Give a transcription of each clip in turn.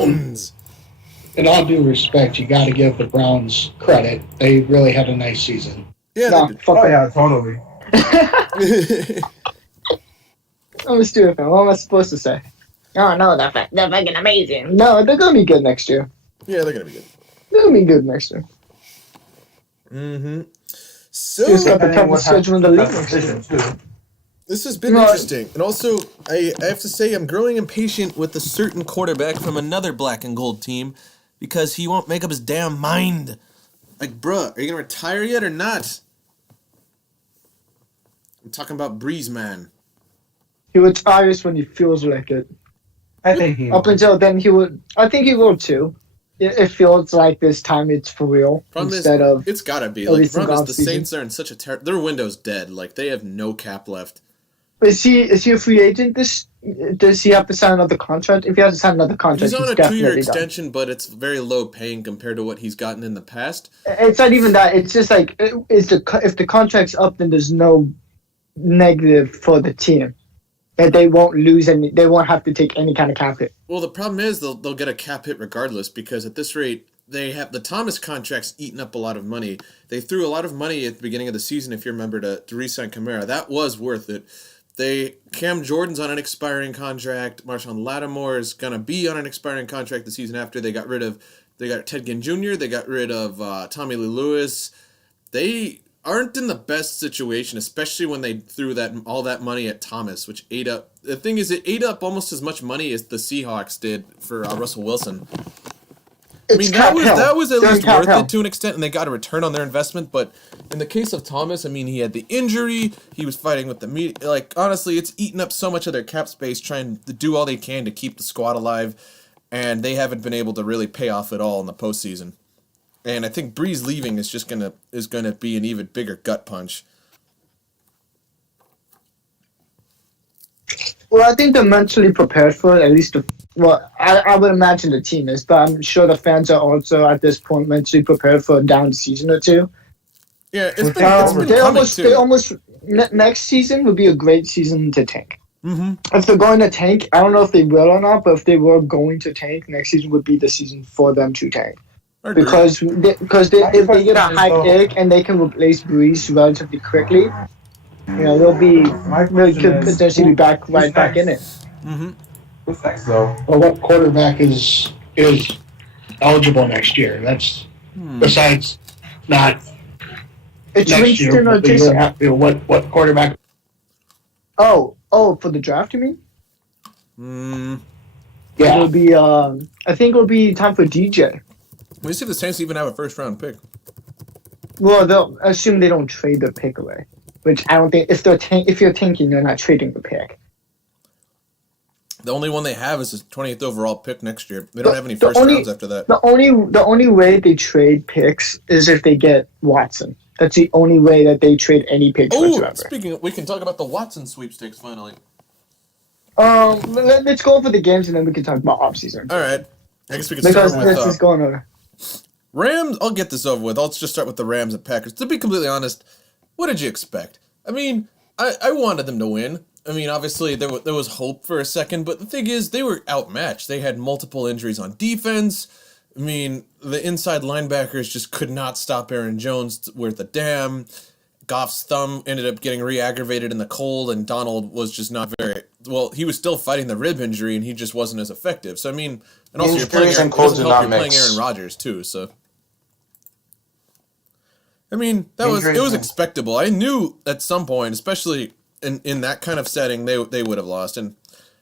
In all due respect, you got to give the Browns credit. They really had a nice season. Yeah, No, they did. fuck Oh that. yeah, totally. I'm a stupid fan. What am I supposed to say? Oh no, they're fucking amazing. No, they're gonna be good next year. Yeah, they're gonna be good. They're gonna be good next year. Mm-hmm. Just got So the Depending toughest what schedule in the league happens next with year. that division too. this has been No, interesting, and also I have to say I'm growing impatient with a certain quarterback from another black and gold team because he won't make up his damn mind. Like, bruh, are you gonna retire yet or not? I'm talking about Breeze, man. he retires when he feels like it. I think he Up will. until then, he would. I think he will too. It feels like this time it's for real Problem instead is, of it's gotta be. at Like, least in the problem is, the offseason. Saints are in such a their window's dead. Like, they have no cap left. Is he a free agent? Does he have to sign another contract? If he has to sign another contract, He's on a 2-year definitely done. extension, but it's very low paying compared to what he's gotten in the past. It's not even that. It's just like if the contract's up, then there's no negative for the team. That they won't lose any. They won't have to take any kind of cap hit. Well, the problem is they'll get a cap hit regardless because at this rate they have the Thomas contract's eaten up a lot of money. They threw a lot of money at the beginning of the season, if you remember, to re-sign Kamara. That was worth it. Cam Jordan's on an expiring contract. Marshawn Lattimore is gonna be on an expiring contract the season after. They got Ted Ginn Jr. They got rid of Tommy Lee Lewis. They aren't in the best situation, especially when they threw all that money at Thomas, which ate up. The thing is, it ate up almost as much money as the Seahawks did for Russell Wilson. I mean, that was at least worth it to an extent, and they got a return on their investment. But in the case of Thomas, I mean, he had the injury. He was fighting with the media. Like, honestly, it's eaten up so much of their cap space trying to do all they can to keep the squad alive, and they haven't been able to really pay off at all in the postseason. And I think Breeze leaving is gonna be an even bigger gut punch. Well, I think they're mentally prepared for it. At least, I would imagine the team is, but I'm sure the fans are also at this point mentally prepared for a down season or two. Yeah, it's been Next season would be a great season to tank. Mm-hmm. If they're going to tank, I don't know if they will or not, but if they were going to tank, next season would be the season for them to tank. Because if they get a high pick and they can replace Breeze relatively quickly, they could potentially be back in it. Mm-hmm. What's next though? Well, what quarterback is eligible next year? That's besides not It's next year, Winston or but the year Jason. after. What quarterback? Oh, for the draft, you mean? Yeah, It'll be. I think it'll be time for DJ. Let me see if the Saints even have a first-round pick. Well, they'll assume they don't trade the pick away, which I don't think. If you're tanking, they're not trading the pick. The only one they have is the 20th overall pick next year. They don't have any first rounds after that. The only way they trade picks is if they get Watson. That's the only way that they trade any picks whatsoever. We can talk about the Watson sweepstakes finally. Let's go over the games and then we can talk about offseason. All right. I guess we can Because start with this is going over. Rams. I'll get this over with. I'll just start with the Rams and Packers. To be completely honest, what did you expect? I mean, I wanted them to win. I mean, obviously, there was hope for a second, but the thing is, they were outmatched. They had multiple injuries on defense. I mean, the inside linebackers just could not stop Aaron Jones worth a damn. Goff's thumb ended up getting re-aggravated in the cold, and Donald was just not very... Well, he was still fighting the rib injury, and he just wasn't as effective. So, I mean... And also, you're playing Aaron Rodgers, too, so... I mean, it was expectable. I knew at some point, especially in that kind of setting, they would have lost. And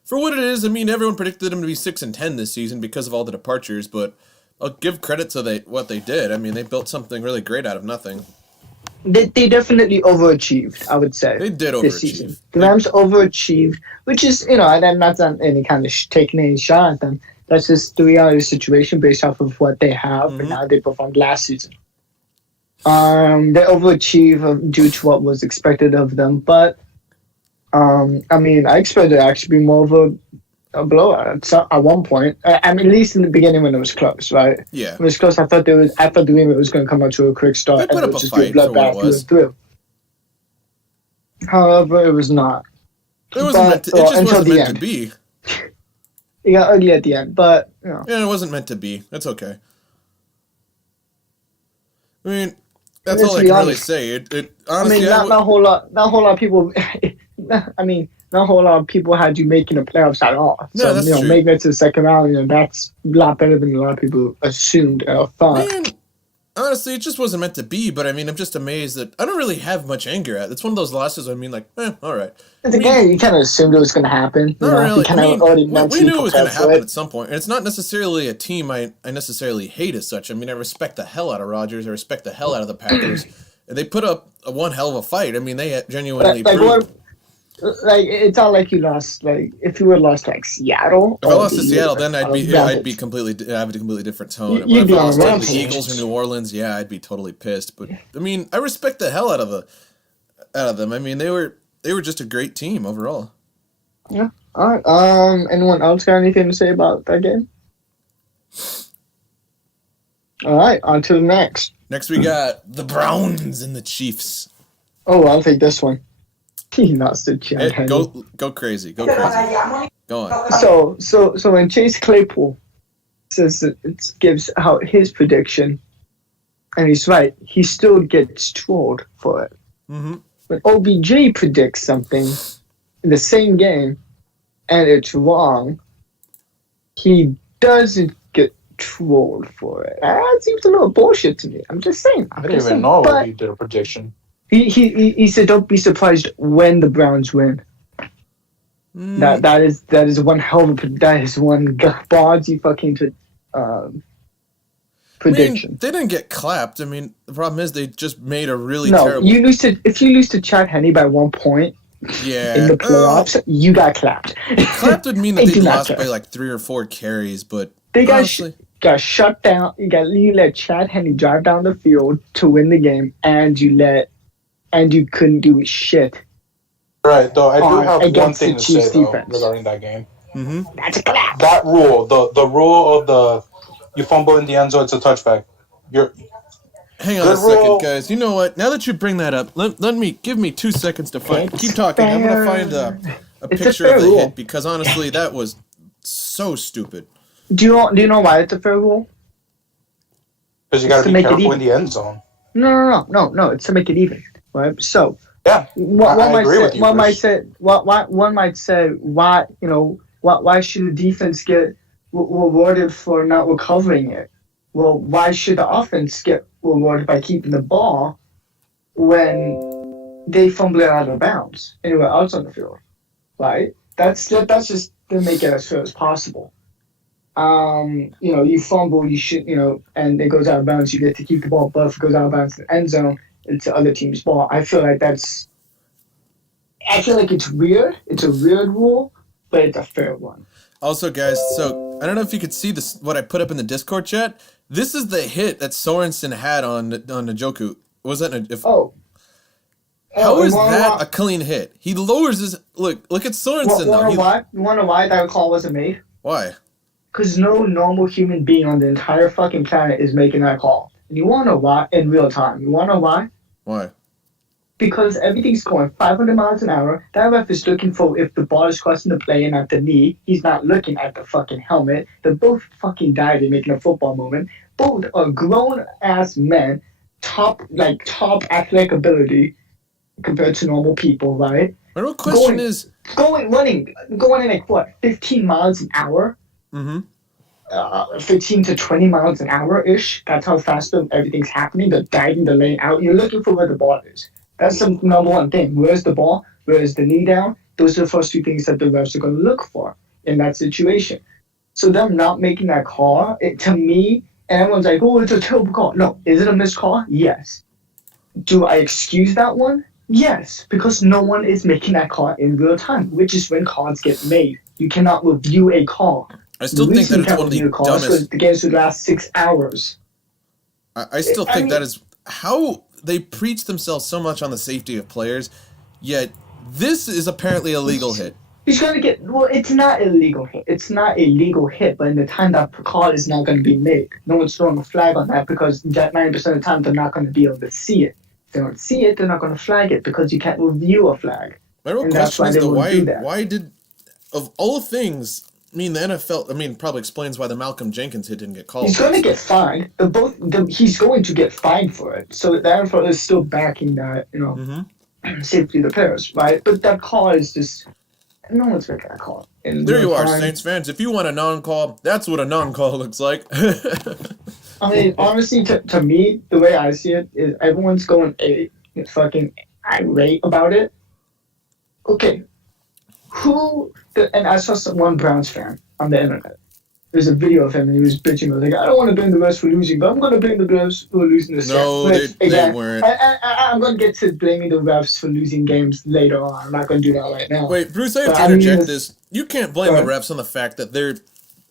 for what it is, I mean, everyone predicted them to be 6-10 this season because of all the departures, but I'll give credit to what they did. I mean, they built something really great out of nothing. They definitely overachieved, I would say. They did overachieve. This season. The Rams overachieved, which is, I'm not any kind of taking any shot at them. That's just the reality situation based off of what they have and how they performed last season. They overachieved due to what was expected of them, but I mean, I expected it to actually be more of a blowout at one point. I mean, at least in the beginning when it was close, right? Yeah. When it was close, I thought the game was going to come out to a quick start and it would just be a bloodbath through. However, it was not. It just wasn't meant to be. It got ugly at the end, but you know. Yeah, it wasn't meant to be. That's okay. I mean, that's Let's all I be can really honest. say. It I honestly, mean, not a whole lot of people. I mean, not a whole lot of people had you making the playoffs at all. No, So that's you know, true. making it to the second round, you know, that's a lot better than a lot of people assumed or thought. Man, honestly, it just wasn't meant to be. But I mean, I'm just amazed that I don't really have much anger at. It's one of those losses. I mean, like, all right. It's a game you kind of assumed it was going to happen. Not You know, really. you kind of already we mentally knew it was going to prepared for happen it. at some point, and it's not necessarily a team I necessarily hate as such. I mean, I respect the hell out of Rodgers. I respect the hell out of the Packers. And they put up one hell of a fight. I mean, they genuinely Like proved. like it's not like you lost. Like if you would have lost like Seattle, If I lost to the Seattle, then I'd be Rampage. completely have a completely different tone. But You'd if be I on lost to the rampage. Eagles or New Orleans, yeah, I'd be totally pissed. But I mean, I respect the hell out of them. I mean, they were just a great team overall. Yeah. All right. Anyone else got anything to say about that game? All right. On to the next. Next, we got the Browns and the Chiefs. Oh, I'll take this one. He lost to Chad Henne. Go crazy, go crazy. Go on. So when Chase Claypool says that it gives out his prediction, and he's right, he still gets trolled for it. Mm-hmm. When OBJ predicts something in the same game, and it's wrong, he doesn't get trolled for it. That seems a little bullshit to me. I'm just saying. I didn't even know he did a prediction. He said, "Don't be surprised when the Browns win." That is one hell of a that is one ballsy fucking prediction. I mean, they didn't get clapped. I mean, the problem is they just made a really No, terrible. if you lose to Chad Henne by 1 point Yeah. in the playoffs, you got clapped. Clapped would mean that They they do not lost care. by like 3 or 4 carries, but They got honestly, got shut down. You let Chad Henne drive down the field to win the game, and you couldn't do shit. Right, though I do have one against thing the to Chiefs say though, defense. regarding that game. That's a clap. That rule, the rule of the you fumble in the end zone, it's a touchback. hang on Good a second, rule. guys. You know what? Now that you bring that up, give me 2 seconds to find. Keep talking. I'm gonna find a It's a picture fair of the rule. hit because honestly, that was so stupid. Do you know why it's a fair rule? Because you It's got to to be make it careful even. in the end zone. No. It's to make it even, right? So Yeah, I agree with you, one might Chris. say, one might say, why should the defense get rewarded for not recovering it? Well, why should the offense get rewarded by keeping the ball when they fumble it out of bounds anywhere else on the field, right? That's just to make it as fair as possible. You fumble, you should, and it goes out of bounds, you get to keep the ball, but if it goes out of bounds in the end zone, it's the other team's ball. I feel like it's weird. It's a weird rule, but it's a fair one. Also, guys, so I don't know if you could see this. What I put up in the Discord chat. This is the hit that Sorensen had on Njoku. Was that How is that a clean hit? He lowers his look at Sorensen though. You wanna know why that call wasn't made? Why? Because no normal human being on the entire fucking planet is making that call. And you wanna know why in real time? You wanna know why? Why? Because everything's going 500 miles an hour. That ref is looking for if the ball is crossing the play and at the knee. He's not looking at the fucking helmet. They both fucking died in making a football moment. Both are grown-ass men, top athletic ability compared to normal people, right? My real question is... Going in like, what, 15 miles an hour? 15 to 20 miles an hour-ish. That's how fast everything's happening. They're diving, they're laying out. You're looking for where the ball is. That's the number one thing. Where's the ball? Where's the knee down? Those are the first 2 things that the refs are going to look for in that situation. So them not making that call, to me, and everyone's like, oh, it's a terrible call. No. Is it a missed call? Yes. Do I excuse that one? Yes. Because no one is making that call in real time, which is when calls get made. You cannot review a call. I still think that it's one of the dumbest... The games would last 6 hours. I still think that is how they preach themselves so much on the safety of players, yet this is apparently a legal hit. He's going to get... Well, it's not a legal hit. It's not a legal hit, but in the time that call is not going to be made. No one's throwing a flag on that because 90% of the time they're not going to be able to see it. If they don't see it, they're not going to flag it because you can't review a flag. My real question is, though, why did... Of all things, mean, the NFL, probably explains why the Malcolm Jenkins hit didn't get called. He's going to get fined. He's going to get fined for it. So the NFL is still backing that, safety of the players, right? But that call is just, no one's making that call. And There you are, Saints fans. If you want a non-call, that's what a non-call looks like. I mean, honestly, to me, the way I see it is everyone's going fucking irate about it. Okay, and I saw one Browns fan on the internet. There's a video of him and he was bitching. He was like, I don't want to blame the refs for losing, but I'm going to blame the refs for losing this game. No, they weren't. I'm going to get to blaming the refs for losing games later on. I'm not going to do that right now. Wait, Bruce, I have to interject this. You can't blame the refs on the fact that they're...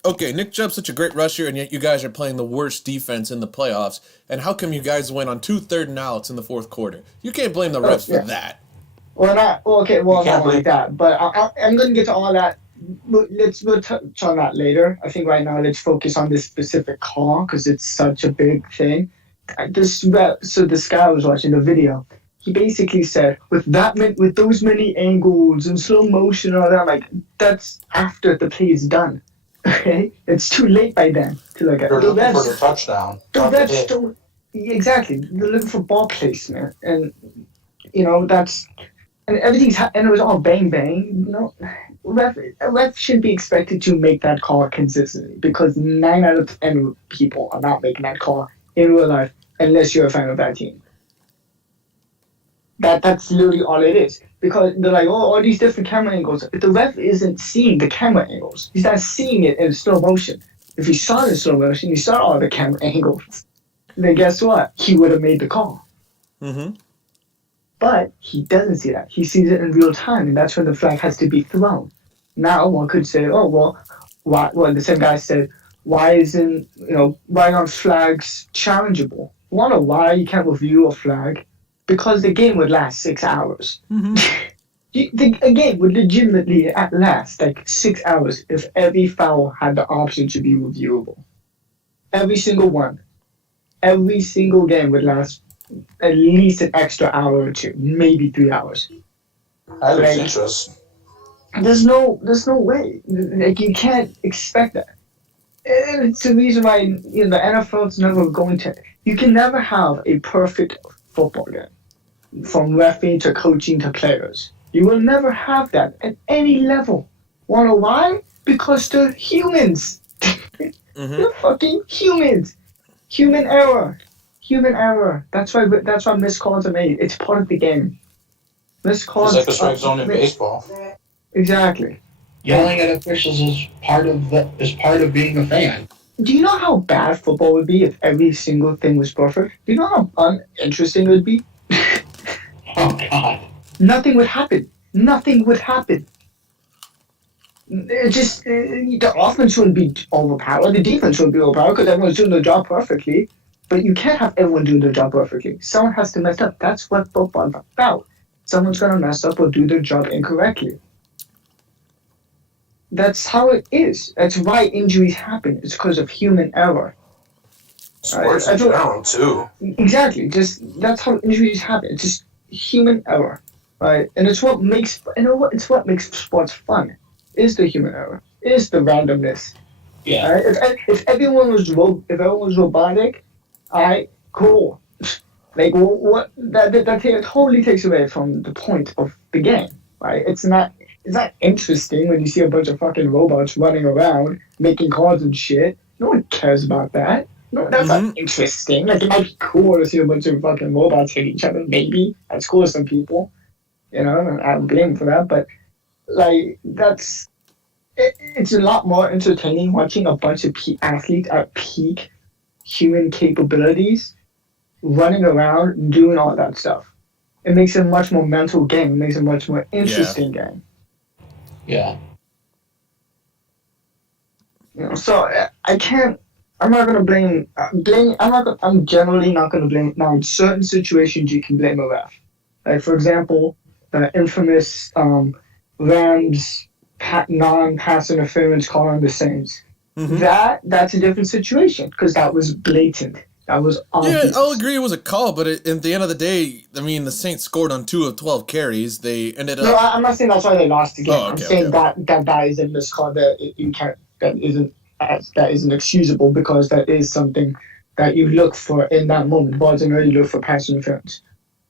Okay, Nick Chubb's such a great rusher, and yet you guys are playing the worst defense in the playoffs. And how come you guys win on 2 third-and-outs in the fourth quarter? You can't blame the refs for that. Not like that. But I'm going to get to all that. We'll touch on that later. I think right now let's focus on this specific call because it's such a big thing. So this guy was watching the video. He basically said, with those many angles and slow motion and all that, like that's after the play is done. Okay, it's too late by then to look at. They're looking for the touchdown. The refs don't exactly. They're looking for ball placement, and that's and everything's and it was all bang bang. A ref shouldn't be expected to make that call consistently because 9 out of 10 people are not making that call in real life unless you're a fan of that team. That's literally all it is. Because they're like, all these different camera angles. If the ref isn't seeing the camera angles, he's not seeing it in slow motion. If he saw it in slow motion, he saw all the camera angles, then guess what? He would have made the call. Mm-hmm. But he doesn't see that. He sees it in real time, and that's when the flag has to be thrown. Now one could say, why? Well, the same guy said, why aren't flags challengeable? Why you can't review a flag? Because the game would last 6 hours. Mm-hmm. A game would legitimately last like 6 hours if every foul had the option to be reviewable. Every single one. Every single game would last at least an extra hour or 2, maybe 3 hours. I lose interest. There's no way. Like you can't expect that. And it's the reason why the NFL's never going to. You can never have a perfect football game, from refereeing to coaching to players. You will never have that at any level. Wanna know why? Because they're humans. Mm-hmm. They're fucking humans. Human error. That's why missed calls are made. It's part of the game. Missed calls. It's like a strike zone in baseball. Exactly. Yelling at officials is part of being a fan. Do you know how bad football would be if every single thing was perfect? Do you know how uninteresting it would be? Oh God. Nothing would happen. It just the offense wouldn't be overpowered. The defense wouldn't be overpowered because everyone's doing their job perfectly. But you can't have everyone doing their job perfectly. Someone has to mess up. That's what football is about. Someone's gonna mess up or do their job incorrectly. That's how it is. That's why injuries happen. It's because of human error. Sports in general too. Exactly. That's how injuries happen. It's just human error, right? And it's what makes sports fun. Is the human error? Is the randomness? Yeah. Right? If everyone was robotic, alright, cool. Like what that totally takes away from the point of the game, right? It's not interesting when you see a bunch of fucking robots running around making calls and shit. No one cares about that. No, that's not interesting. Like it might be cool to see a bunch of fucking robots hit each other. Maybe that's cool to some people. I don't blame them for that, but like it's a lot more entertaining watching a bunch of athletes at peak human capabilities running around and doing all that stuff. It makes it a much more mental game. It makes it a much more interesting game. Yeah. So I'm not gonna blame. I'm generally not gonna blame. Now, in certain situations, you can blame a ref. Like for example, the infamous Rams non-pass interference call on the Saints. Mm-hmm. That's a different situation because that was blatant. That was Yeah, obvious. I'll agree it was a call, but at the end of the day, I mean, the Saints scored on 2 of 12 carries. They ended No, up. I'm not saying that's why they lost the game. Oh, I'm okay, saying okay. that is a miscall you can't that isn't excusable because that is something that you look for in that moment. Baltimore, you look for pass interference,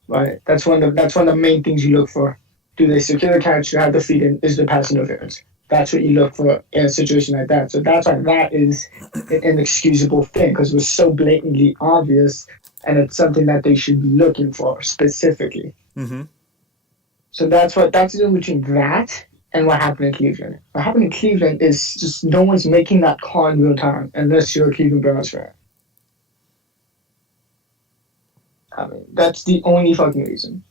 right? That's one of the main things you look for. Do they secure the catch? Do have the feed in? Is the pass interference? That's what you look for in a situation like that. So that's why that is an inexcusable thing because it was so blatantly obvious, and it's something that they should be looking for specifically. Mm-hmm. So that's the difference between that and what happened in Cleveland. What happened in Cleveland is just no one's making that call in real time unless you're a Cleveland Browns fan. I mean, that's the only fucking reason.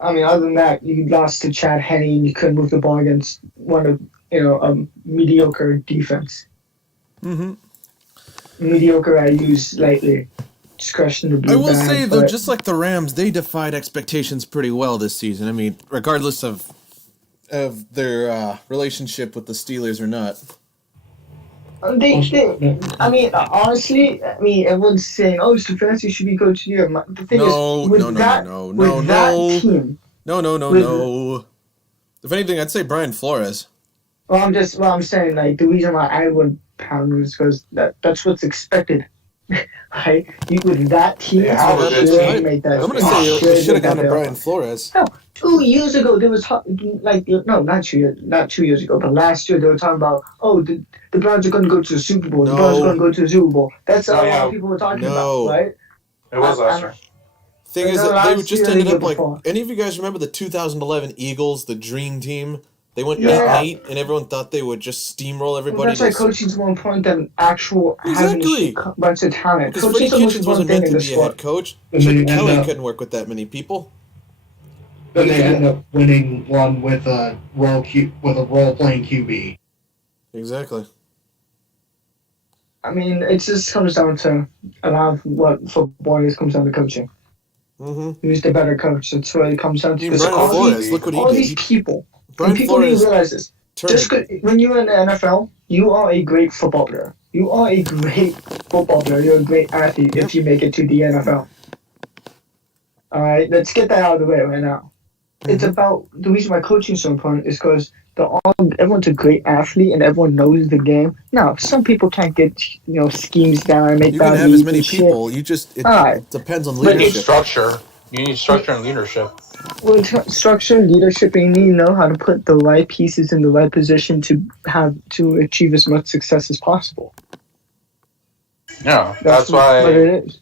I mean, other than that, you lost to Chad Henne and you couldn't move the ball against one of a mediocre defense. Mm-hmm. Mediocre, I use lightly. Just crushing the blue I will bag, say, though, but just like the Rams, they defied expectations pretty well this season. I mean, regardless of their relationship with the Steelers or not. I mean, honestly, everyone's saying, "Oh, Stefanski should be coach of the year." The thing No, is, with no, no, that, no, with no, that no. team, No. If anything, I'd say Brian Flores. I'm saying, like, the reason why I would pound is because that's what's expected, right? With that team, They have a good team. make that. I'm going to say you should have gone to that Brian Flores. No, 2 years ago there was no, not 2 years ago, but last year they were talking about the Browns are going to go to the Super Bowl. The Browns are going to go to the Super Bowl. That's all a lot of people were talking about, right? It was last year. Thing is, No, that they last just year, ended the up year like. before. Any of you guys remember the 2011 Eagles, the Dream Team? They went Yeah. 8-8, and everyone thought they would just steamroll everybody. That's why coaching's more important than actual having Exactly. a bunch of talent. Because Freddie Coaching's the most Kitchens important wasn't thing meant in to this be a sport. head coach. And Chip they end Kelly up- couldn't work with that many people. Then they end up winning one with a role playing QB. Exactly. I mean, it just comes down to a lot of what football is comes down to coaching. Mm-hmm. Who's the better coach? That's what it comes down to. I mean, Because Brian Flores, look what he all did. these people, Brian and people need to Flores realize this. Just when you're in the NFL, you are a great football player. You are a great football player. You're a great athlete if you make it to the NFL. All right, let's get that out of the way right now. Mm-hmm. It's about the reason why coaching is so important is because everyone's a great athlete and everyone knows the game. Now, some people can't get schemes down and make You can bad have as reads many and shit. people. It depends on But You need leadership. structure. You need structure and leadership. Well, it's structure, leadership, and you need to know how to put the right pieces in the right position to achieve as much success as possible. Yeah, That's why. what it is.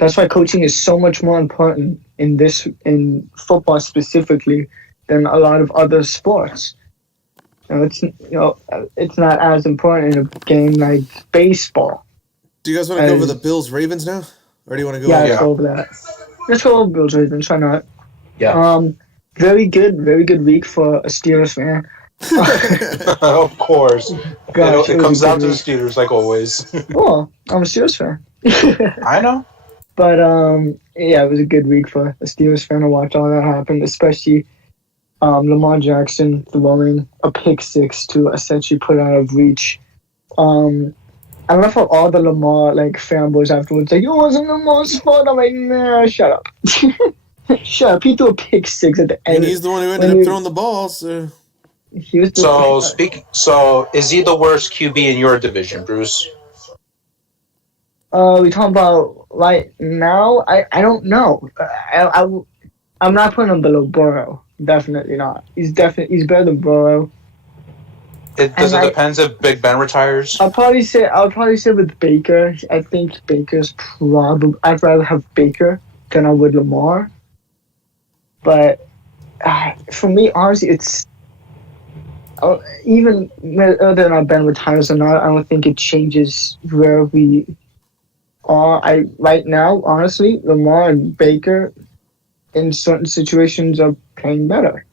That's why coaching is so much more important in football specifically than a lot of other sports. It's not as important in a game like baseball. Do you guys want to go over the Bills Ravens now, or do you want to go? Let's go over that. Let's go over Bills Ravens. Why not? Yeah. Very good week for a Steelers fan. Of course. Gosh, It comes down to the Steelers, like always. Oh, I'm a Steelers fan. I know. But it was a good week for a Steelers fan to watch all that happen, especially Lamar Jackson throwing a pick six to essentially put out of reach. I love how all the Lamar fanboys afterwards like, it wasn't Lamar's fault. I'm like, nah, shut up. Shut up. He threw a pick six at the end. And he's the one who ended up throwing the ball. So He was So is he the worst QB in your division, Bruce? we talking about right now. I don't know. I'm not putting him below Burrow. Definitely not. He's better than Burrow. It depends if Big Ben retires. I'll probably say with Baker. I think Baker's probably. I'd rather have Baker than I would Lamar. But for me, honestly, it's even whether or not Ben retires or not. I don't think it changes where we are. Right now, honestly, Lamar and Baker in certain situations are playing better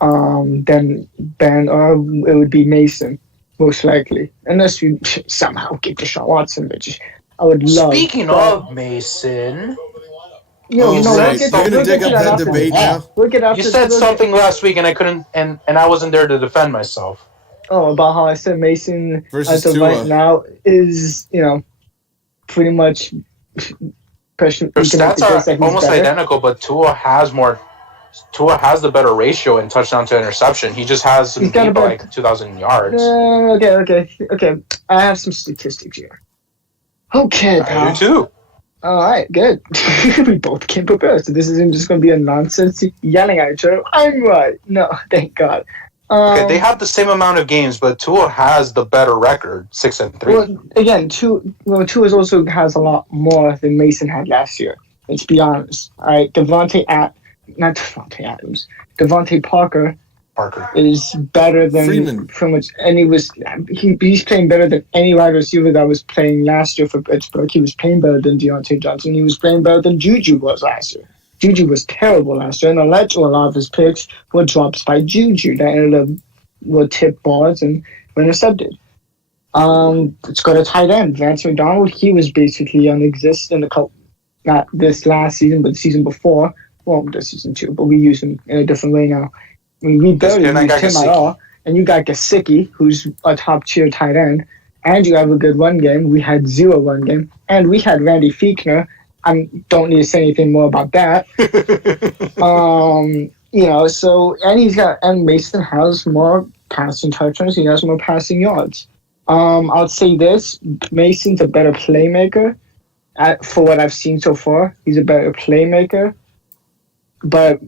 than Ben, or it would be Mason, most likely. Unless you somehow get Deshaun Watson, which I would love. Speaking of Mason, we'll right. get You're gonna dig up that after debate this. now? We'll get after you said this. something last week, and I couldn't, and I wasn't there to defend myself. Oh, about how I said Mason Versus as of Tua. right now is, pretty much Their stats are almost better. identical, but Tua has the better ratio in touchdown to interception. He just has some deep like 2,000 yards. Okay. I have some statistics here. Okay, pal. I do too. All right, good. We both came prepared, so this isn't just going to be a nonsense yelling at each other. I'm right. No, thank God. Okay, they have the same amount of games, but Tua has the better record, 6-3. Well, again, Tua also has a lot more than Mason had last year. Let's be honest. All right, Devontae Parker is better than Freeman. Pretty much he's playing better than any wide receiver that was playing last year for Pittsburgh. He was playing better than Deontay Johnson. He was playing better than Juju was last year. Juju was terrible last year, and a lot of his picks were drops by Juju that ended up were tip balls and were intercepted. Let's go to tight end. Vance McDonald, he was basically non-existent not this last season, but the season before. Well, this season too, but we use him in a different way now. I mean, we barely used him at all. And you got Gesicki, who's a top-tier tight end, and you have a good run game. We had 0 run game. And we had Randy Fiechner. I don't need to say anything more about that. And Mason has more passing touchdowns. He has more passing yards. I'll say this. Mason's a better playmaker. For what I've seen so far, he's a better playmaker. But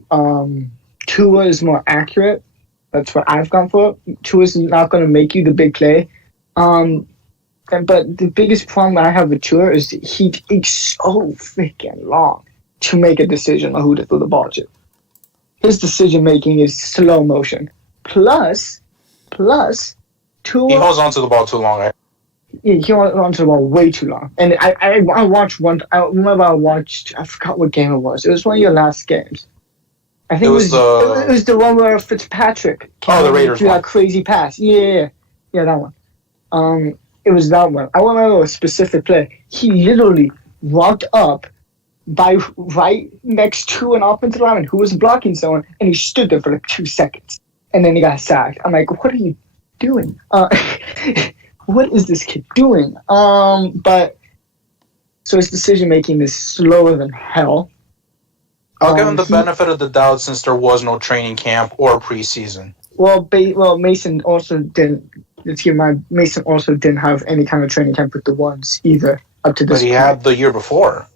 Tua is more accurate. That's what I've gone for. Tua is not going to make you the big play. But the biggest problem I have with Tua is he takes so freaking long to make a decision on who to throw the ball to. His decision making is slow motion. Plus, Tua. He holds on to the ball too long, right? Yeah, he holds on to the ball way too long. And I watched one. I remember I forgot what game it was. It was one of your last games. I think it was the one where Fitzpatrick came the Raiders through that crazy pass. Yeah, that one. It was that one. I remember a specific play. He literally walked up right next to an offensive lineman who was blocking someone, and he stood there for like 2 seconds, and then he got sacked. I'm like, what are you doing? What is this kid doing? But so his decision making is slower than hell. I'll give him the benefit of the doubt since there was no training camp or preseason. Well, Mason also didn't. Mason also didn't have any kind of training camp with the ones either up to this point. But he had the year before.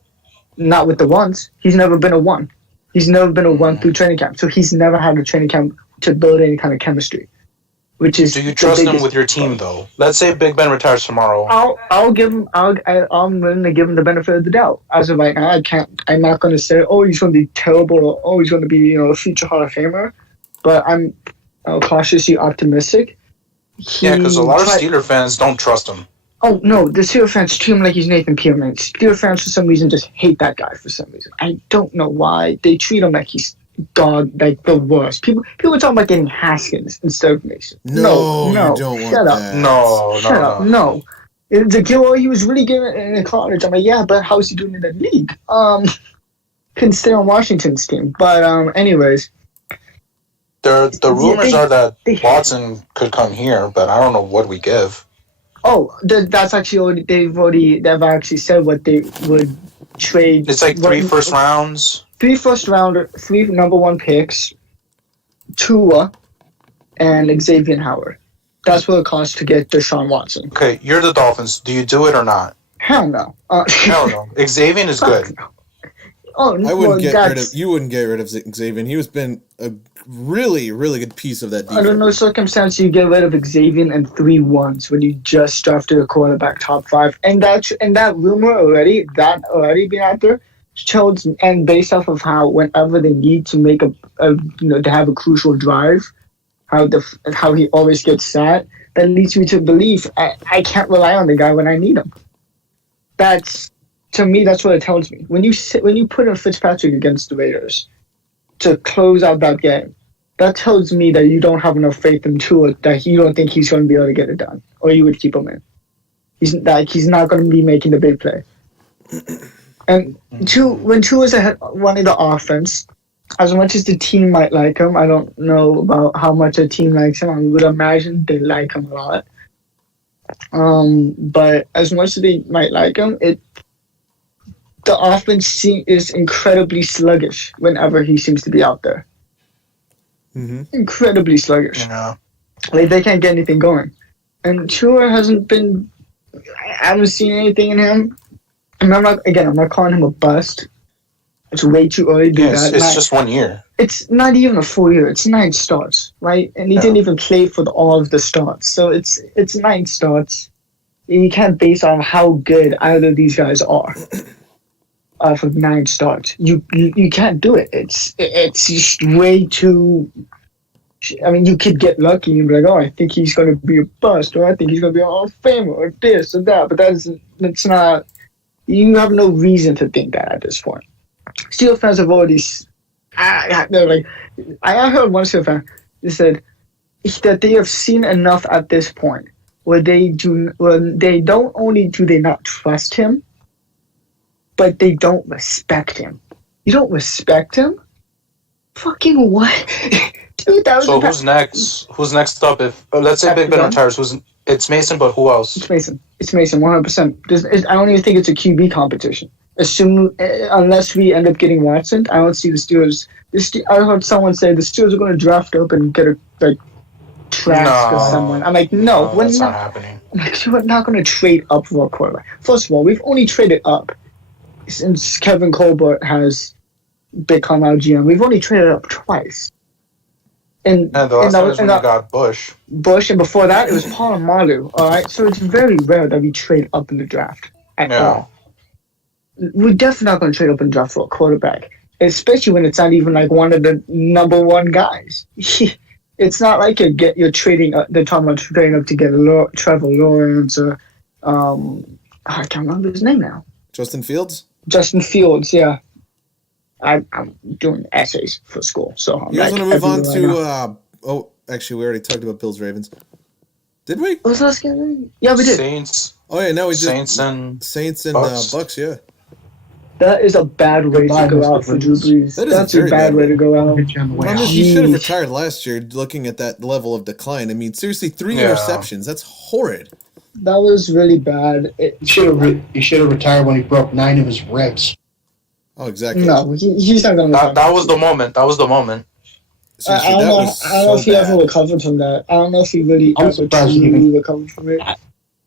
Not with the ones. He's never been a one. He's never been a one through training camp. So he's never had a training camp to build any kind of chemistry. Which is do you trust him with your team though? Let's say Big Ben retires tomorrow. I'm willing to give him the benefit of the doubt. As of right now, I'm not going to say, oh, he's going to be terrible, or oh, he's going to be a future Hall of Famer. But I'm cautiously optimistic. Because a lot of Steeler fans don't trust him. Oh, no, the Steeler fans treat him like he's Nathan Peterman. Steeler fans, for some reason, just hate that guy for some reason. I don't know why. They treat him like he's like the worst. People are talking about getting Haskins instead of Mason. No, you don't shut want up. that. Shut up. No. He was really good in college. I'm like, yeah, but how's he doing in the league? Couldn't stay on Washington's team. But anyways. The rumors are that Watson could come here, but I don't know what we give. Oh, that's actually they've actually said what they would trade. It's like 3 first rounds. 3 first rounder, 3 number 1 picks, Tua, and Xavier Howard. That's what it costs to get Deshaun Watson. Okay, you're the Dolphins. Do you do it or not? Hell no. Hell no. Xavier is good. No. Oh, you wouldn't get rid of Xavier. He has been a really, really good piece of that defense. Under no circumstance you get rid of Xavier and 3 ones when you just drafted a quarterback top 5. And that rumor already been out there shows, and based off of how whenever they need to make to have a crucial drive, how he always gets sat, that leads me to believe I can't rely on the guy when I need him. To me, that's what it tells me. When you put in Fitzpatrick against the Raiders to close out that game, that tells me that you don't have enough faith in Tua, that you don't think he's going to be able to get it done, or you would keep him in. He's not going to be making the big play. And when Tua's running the offense, as much as the team might like him, I don't know about how much a team likes him. I would imagine they like him a lot. But as much as they might like him, the offense is incredibly sluggish whenever he seems to be out there. Mm-hmm. Incredibly sluggish. Yeah. Like, they can't get anything going. And Tua hasn't been... I haven't seen anything in him. And I'm not calling him a bust. It's way too early to do that. It's just 1 year. It's not even a full year. It's 9 starts, right? And he didn't even play for all of the starts. So it's 9 starts. And you can't base on how good either of these guys are off of 9 starts. You can't do it. It's just way too... I mean, you could get lucky and be like, oh, I think he's going to be a bust, or I think he's going to be a Hall of Famer, or this or that. But that's not... You have no reason to think that at this point. Steel fans have already... they're like... I heard one Steel fan that said that they have seen enough at this point where they don't only do they not trust him, but they don't respect him. You don't respect him? Fucking what? Dude, that was so who's next? Who's next up? If let's say Big Ben retires, it's Mason, but who else? It's Mason. It's Mason, 100%. I don't even think it's a QB competition. Unless we end up getting Watson, I don't see the Steelers. I heard someone say the Steelers are going to draft up and get a Trask or someone. I'm like, no, we're that's not happening. I'm like, we're not going to trade up for a quarterback. First of all, we've only traded up since Kevin Colbert has become our GM. We've only traded up twice. And the last time was when we got Bush. And before that, it was Polamalu. All right, so it's very rare that we trade up in the draft at all. We're definitely not going to trade up in the draft for a quarterback, especially when it's not even like one of the number one guys. It's not like you're trading. They're talking about trading up to get Trevor Lawrence or I can't remember his name now. Justin Fields, yeah. I'm doing essays for school, so you guys want to move on to? Actually, we already talked about Bills Ravens. Did we? What was the last game? Yeah, we did. Saints. Oh yeah, no, we did. Saints and Bucks. Yeah. That is a bad way to go out for Drew Brees. That's a bad way to go out. He should have retired last year. Looking at that level of decline, I mean, seriously, 3 interceptions. That's horrid. That was really bad. He should have retired when he broke 9 of his ribs. Oh, exactly. No, he's not going to. That was the moment. I don't know if he ever recovered from that. I don't know if he really ever truly recovered from it. I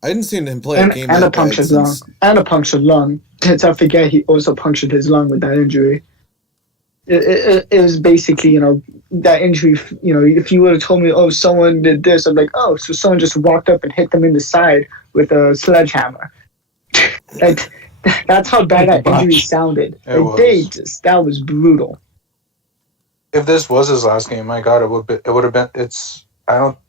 didn't see him play a game and that a punctured bad lung. And a punctured lung. Let's not forget he also punctured his lung with that injury. It was basically, that injury, if you would have told me, oh, someone did this, I'm like, oh, so someone just walked up and hit them in the side with a sledgehammer. That's how bad that injury sounded. That was brutal. If this was his last game, my God, it would have been. The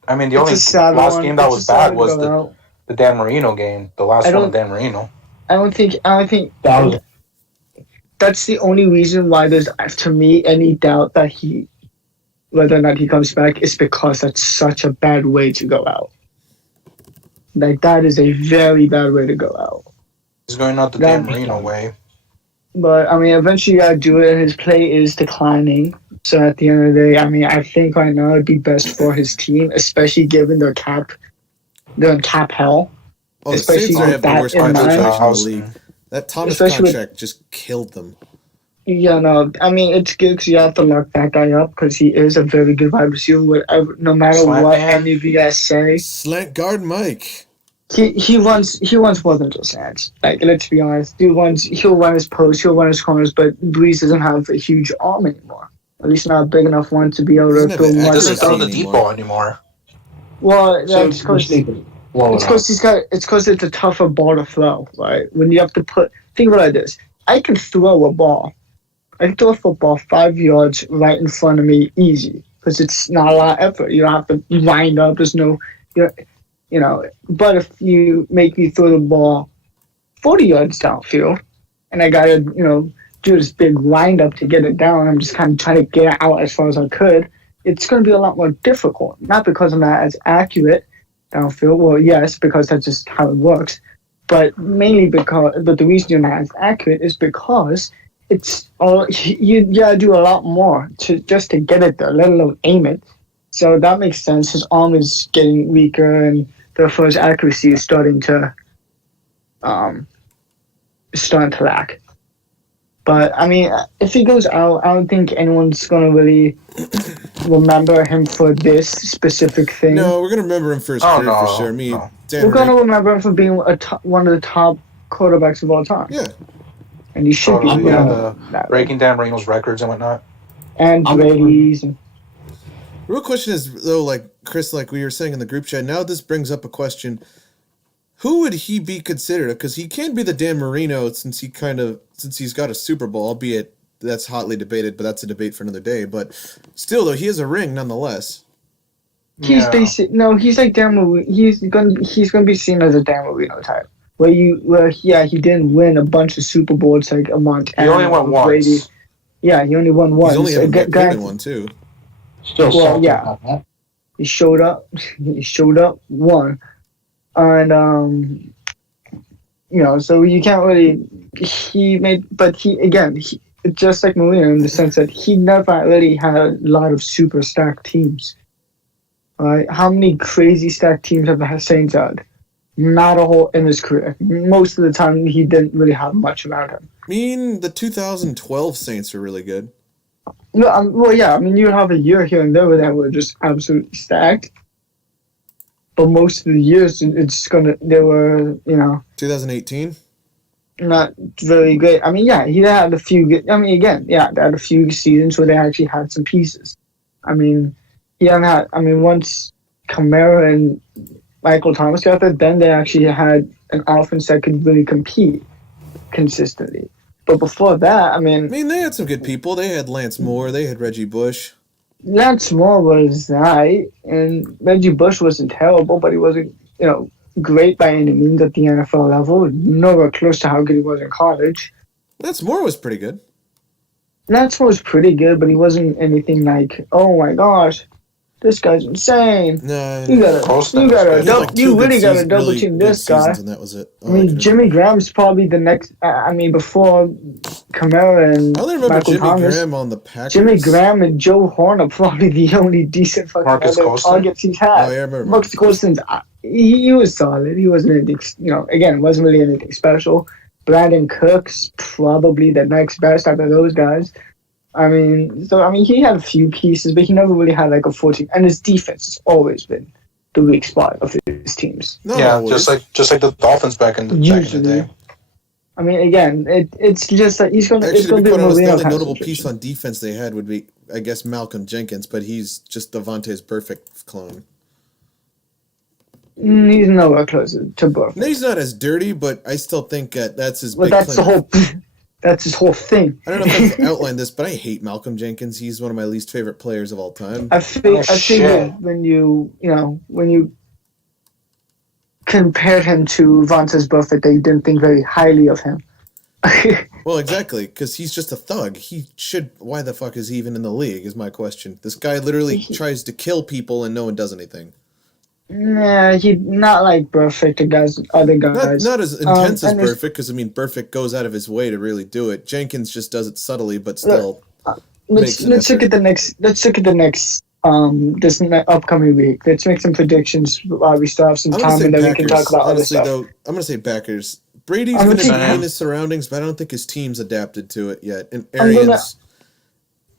only last game that was bad was the Dan Marino game, the last one of Dan Marino. I don't think that's the only reason why there's, to me, any doubt that whether or not he comes back is because that's such a bad way to go out. Like, that is a very bad way to go out. He's going out the Dan Marino way. But, I mean, eventually you gotta do it. His play is declining. So at the end of the day, I mean, I think right now it'd be best for his team, especially given they're in cap hell. Oh, the Saints have the worst contract in the league. That Thomas contract just killed them. Yeah, no, I mean, it's good because you have to lock that guy up because he is a very good wide receiver. No matter what any of you guys say. Slant guard Mike. He runs more than just slants. Like, let's be honest. He'll run his posts, he'll run his corners, but Breeze doesn't have a huge arm anymore. At least not a big enough one to be able to throw much. He doesn't throw the deep ball anymore. Well, that's because it's a tougher ball to throw, right? When you have to think about it like this. I can throw a ball. I can throw a football 5 yards right in front of me easy because it's not a lot of effort. You don't have to wind up. There's no, but if you make me throw the ball 40 yards downfield and I got to, do this big wind up to get it down, I'm just kind of trying to get it out as far as I could, it's going to be a lot more difficult. Not because I'm not as accurate downfield. Well, yes, because that's just how it works. But the reason you're not as accurate is because it's all you gotta do a lot more to get it there, let alone aim it. So that makes sense. His arm is getting weaker, and therefore his accuracy is starting to lack. But I mean, if he goes out, I don't think anyone's gonna really remember him for this specific thing. No, we're gonna remember him for his career for sure. We're gonna remember him for being one of the top quarterbacks of all time. Yeah, and he should be. Breaking Dan Marino's records and whatnot. And Brady's. Real question is though, like Chris, like we were saying in the group chat. Now this brings up a question: who would he be considered? Because he can be the Dan Marino since he's got a Super Bowl, albeit that's hotly debated, but that's a debate for another day. But still, though, he has a ring nonetheless. He's he's like Dan Marino. He's gonna be seen as a Dan Marino type. He didn't win a bunch of Super Bowls like a Montana. He only won once. Brady. Yeah, he only won once. He's only ever one too. Still, yeah. He showed up. Won, and so you can't really. He just like Marino in the sense that he never really had a lot of super stacked teams. Right? How many crazy stacked teams have the Saints had? Not a whole in his career. Most of the time, he didn't really have much around him. I mean, the 2012 Saints were really good. No, I mean, you have a year here and there where they were just absolutely stacked. But most of the years, they were, 2018? Not very great. I mean, he had a few good, they had a few seasons where they actually had some pieces. I mean, once Kamara and Michael Thomas got there, then they actually had an offense that could really compete consistently. But before that, I mean, they had some good people. They had Lance Moore. They had Reggie Bush. Lance Moore was right, and Reggie Bush wasn't terrible, but he wasn't, great by any means at the NFL level. Nowhere close to how good he was in college. Lance Moore was pretty good. Lance Moore was pretty good, but he wasn't anything like, oh my gosh, this guy's insane. No, you really gotta double team this guy. And that was it. Jimmy Graham's probably the next. Before Kamara and I only remember Michael Jimmy Thomas, Graham on the Packers. Jimmy Graham and Joe Horn are probably the only decent fucking targets he's had. Oh, yeah, I remember. Marcus Colston's he was solid. He wasn't anything. Wasn't really anything special. Brandon Cooks probably the next best out of those guys. He had a few pieces, but he never really had like a 14. And his defense has always been the weak spot of his teams. Just like the Dolphins back in the day. I mean, again, it's just that he's going to. It's going to be the only notable piece on defense they had would be, I guess, Malcolm Jenkins, but he's just Devontae's perfect clone. He's nowhere closer to Burfict. No, he's not as dirty, but I still think that's his. Well, that's claim. That's his whole thing. I don't know if I've outlined this, but I hate Malcolm Jenkins. He's one of my least favorite players of all time. I think that when you compared him to Vontaze Burfict, that you didn't think very highly of him. Well, exactly, because he's just a thug. Why the fuck is he even in the league, is my question. This guy literally tries to kill people and no one does anything. Nah, he's not like Burfict against other guys. Not as intense as Burfict, because Burfict goes out of his way to really do it. Jenkins just does it subtly, but still. Let's look at the next. Let's look at the next. This upcoming week. Let's make some predictions while we still have some time, and then we can talk about other stuff. Though, I'm gonna say Packers. Brady's gonna be in his surroundings, but I don't think his team's adapted to it yet. And Arians.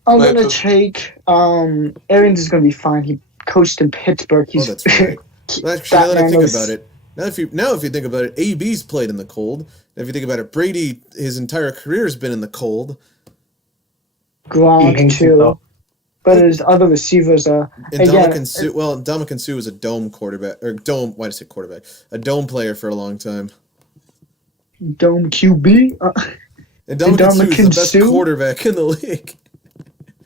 I'm gonna take. Arians is gonna be fine. He coached in Pittsburgh. That's right. Actually, now that I think about it, if you think about it, AB's played in the cold. Now, if you think about it, Brady, his entire career has been in the cold. Gronk too, but his other receivers are. And Ndamukong Suh was a dome quarterback or dome. Why did I say quarterback? A dome player for a long time. Dome QB. And Ndamukong Suh is the best quarterback in the league.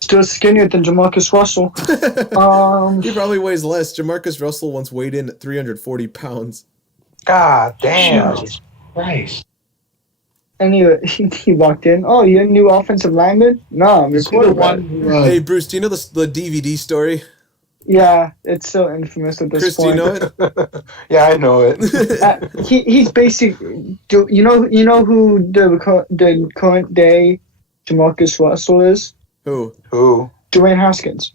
Still skinnier than Jamarcus Russell. He probably weighs less. Jamarcus Russell once weighed in at 340 pounds. God damn. Jesus Christ. And he walked in. Oh, you're a new offensive lineman? No, I'm your quarterback. Hey, Bruce, do you know the DVD story? Yeah, it's so infamous at this point. Chris, do you know it? Yeah, I know it. He's basically... You know who the current day Jamarcus Russell is? Who? Dwayne Haskins.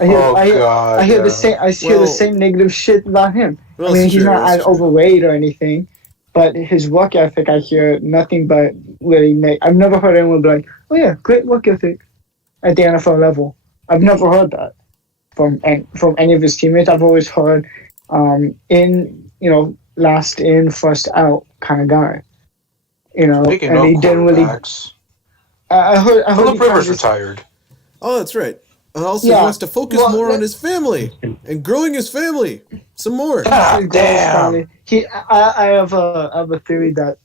I hear the same negative shit about him. He's not as overweight or anything, but his work ethic, I hear nothing but really make. I've never heard anyone be like, "Oh yeah, great work ethic," at the NFL level. I've never heard that from any of his teammates. I've always heard, last in, first out kind of guy. Speaking and of he didn't really. I heard. Philip Rivers retired. Oh, that's right. And also, he wants to focus more on his family and growing his family some more. God damn. I have a theory that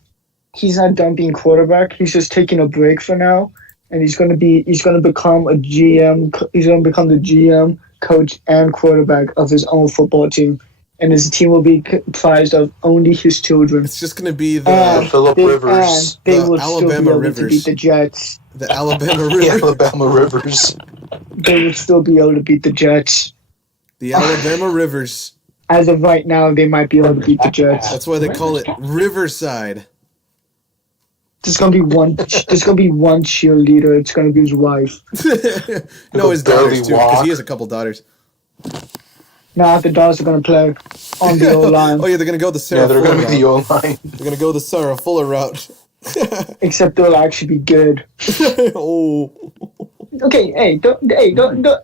he's not done being quarterback. He's just taking a break for now, and he's going to become a GM. He's going to become the GM, coach, and quarterback of his own football team, and his team will be comprised of only his children. It's just going to be the Philip Rivers, they will Alabama still be able Rivers. to beat the Jets. The Alabama Rivers. The Alabama Rivers. They would still be able to beat the Jets. The Alabama Rivers. As of right now, they might be able to beat the Jets. That's why they call it Riverside. There's gonna be one cheerleader. It's gonna be his wife. No, his daughters too, because walk. he has a couple daughters. Nah, the dogs are gonna play on the O-line. Oh yeah, they're gonna go the Sarah. Yeah, they're Fuller going to be route. the O-line. They're gonna go the Sarah Fuller route. Except they'll actually be good. Oh. Okay, hey, don't.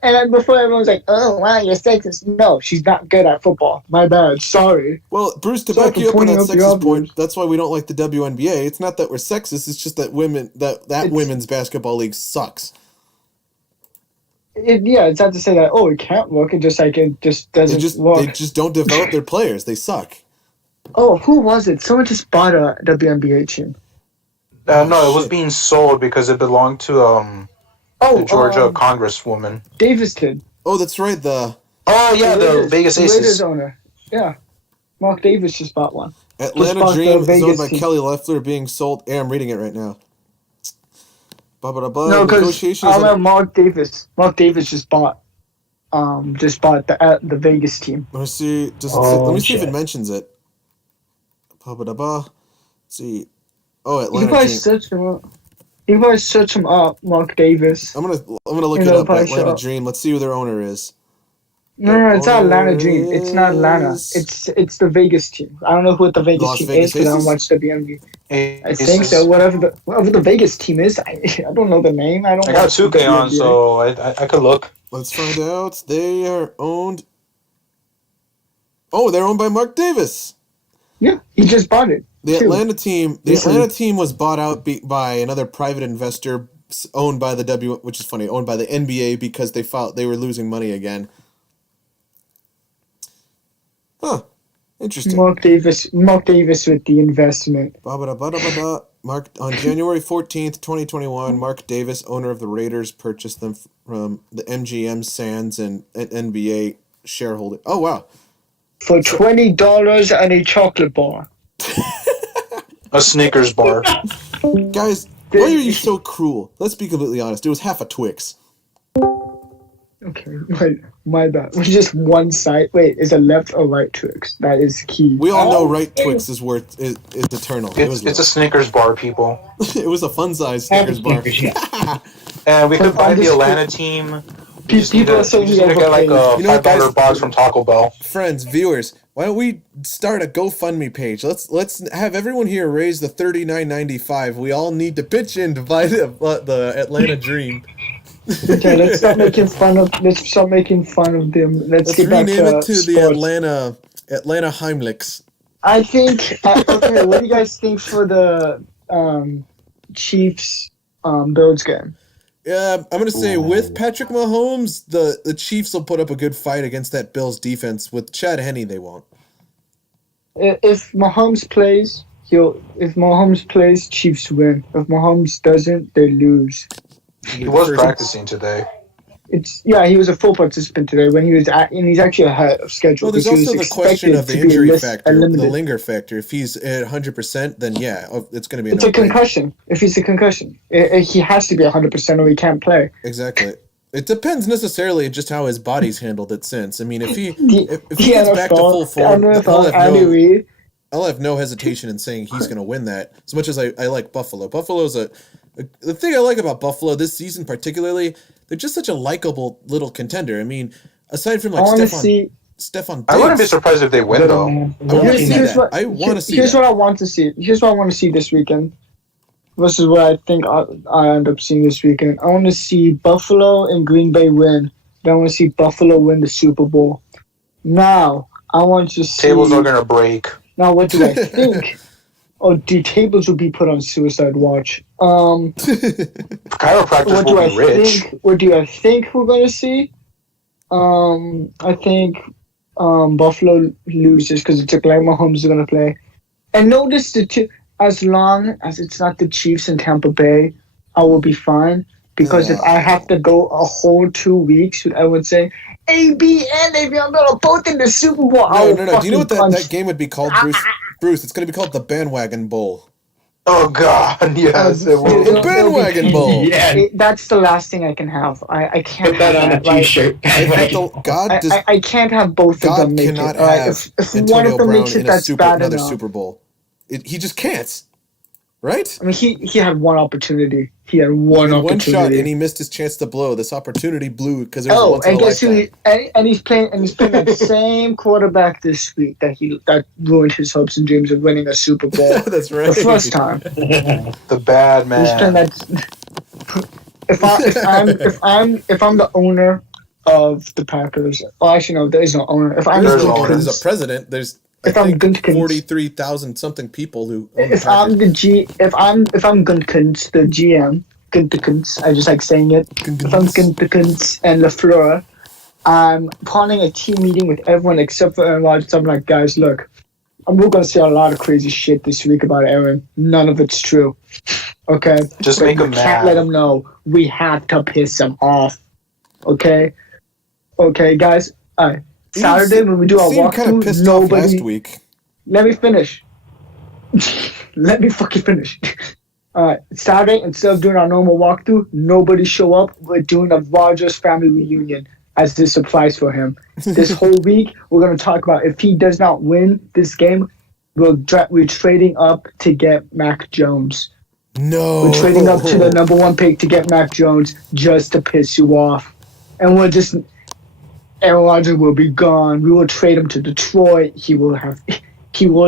And before everyone's like, "Oh, wow, you're sexist." No, she's not good at football. My bad. Sorry. Well, Bruce, to Sorry back for you up on pointing that out the sexist obvious. point, that's why we don't like the WNBA. It's not that we're sexist. It's just that women's basketball league sucks. It's not to say that. Oh, it can't work. It just doesn't work. They just don't develop their players. They suck. Oh, who was it? Someone just bought a WNBA team. No, it was being sold because it belonged to the Georgia Congresswoman. Davis did. Oh, that's right. The Vegas the Aces. Raiders owner. Yeah. Mark Davis just bought one. Atlanta bought Dream the is owned Vegas by team. Kelly Loeffler, being sold. Yeah, I'm reading it right now. No, because Mark Davis just bought the Vegas team. Let me see. Let me see if it mentions it. Let's see. Oh, You Atlanta can probably Dream. search him up. You can probably search him up, Mark Davis. I'm gonna look You it know, up. probably Atlanta show up. Dream. Let's see who their owner is. No, it's not Atlanta Dream. owner It's not Atlanta. is- It's the Vegas team. I don't know who the Vegas Las team Vegas is because I don't Aces? watch WNBA. I Aces. think so. Whatever the Vegas team is, I don't know the name. I I got watch 2K on, WNBA. so I could look. Let's find out. They are owned. Oh, they're owned by Mark Davis. Yeah, he just bought it. The too. Atlanta team. The Recently. Atlanta team was bought out by another private investor, owned by which is funny, owned by the NBA because they were losing money again. Huh. Interesting. Mark Davis with the investment. Mark on January 14th, 2021, Mark Davis, owner of the Raiders, purchased them from the MGM Sands and NBA shareholder. Oh wow. For $20 and a chocolate bar. A Snickers bar. Guys, why are you so cruel? Let's be completely honest. It was half a Twix. Okay, my bad. We're just one side. Wait, is it left or right Twix? That is key. We all know right Twix is eternal. It's a Snickers bar, people. It was a fun size Snickers bar. And we could buy the Atlanta team. You just need to get like a You know what, $5 guys? box from Taco Bell. Friends, viewers, why don't we start a GoFundMe page? Let's have everyone here raise the $39.95. We all need to pitch in to buy the Atlanta Dream. Okay, let's stop making fun of them. Let's get back rename it to sports. the Atlanta Heimlichs. I think okay, what do you guys think for the Chiefs Bills game? Yeah, I'm gonna say with Patrick Mahomes, the Chiefs will put up a good fight against that Bills defense. With Chad Henne, they won't. If Mahomes plays, Chiefs win. If Mahomes doesn't, they lose. He was practicing today. He was a full participant today when he was and he's actually ahead of schedule. Well, there's because also he was the question of the expected to be injury factor, the limited. linger factor. If he's at 100%, then yeah, it's going to be. It's a concussion. If it's a concussion, he has to be 100% or he can't play. Exactly. It depends necessarily just how his body's handled it since. I mean, if he The gets back to full form, Andy Reid. I'll have no hesitation in saying he's going to win that. As much as I like Buffalo. Buffalo's the thing I like about Buffalo this season particularly, they're just such a likable little contender. I mean, aside from like Stephon Diggs. I wouldn't be surprised if they win though. I want to see that. I want to see Here's that. what I want to see. Here's what I want to see this weekend. versus what I think I end up seeing this weekend. I want to see Buffalo and Green Bay win. Then I want to see Buffalo win the Super Bowl. Now, I want to see... Tables are going to break. Now, what do I think? Oh, dude, tables will be put on suicide watch. Chiropractors will be rich. What do I think we're going to see? I think Buffalo loses because it's like Mahomes is going to play. And notice as long as it's not the Chiefs in Tampa Bay, I will be fine. Because if I have to go a whole 2 weeks, I would say, AB and AB, I'm going to both in the Super Bowl. No. Do you know what that game would be called, Bruce? Bruce, it's going to be called the Bandwagon Bowl. Oh, God, yes, it will. The Bandwagon Bowl. Yeah. That's the last thing I can have. I can't Put that on a T-shirt. I can't have both of them make it. God cannot have if Antonio one of them Brown makes it, in that's bad another enough. Super Bowl. He just can't. Right? I mean, he had one opportunity. He had one shot, and he missed his chance to blow. This opportunity blew because there's once in a lifetime. And he's playing that same quarterback this week that ruined his hopes and dreams of winning a Super Bowl. That's right. The first time. The bad man. He's playing that. If I'm the owner of the Packers, well, actually no, there is no owner. If I'm there's a president. There's if I'm Gunther 43,000 something people who. If I'm Gunther, the GM, Gunther, I just like saying it. If I'm Gunther and LaFleur, I'm calling a team meeting with everyone except for Aaron Rodgers. I'm like, guys, look, we're gonna say a lot of crazy shit this week about Aaron. None of it's true. Okay, just make him mad. Can't let him know. We have to piss him off. Okay, guys. All right. Saturday when we do our walkthrough, kind of pissed off last week. Let me finish. Let me fucking finish. Alright, Saturday, instead of doing our normal walkthrough, nobody show up. We're doing a Rodgers family reunion as the surprise for him. This whole week, we're going to talk about if he does not win this game, we're trading up to get Mac Jones. No. We're trading up to the number 1 pick to get Mac Jones just to piss you off. And we're just... Aaron Rodgers will be gone. We will trade him to Detroit. He will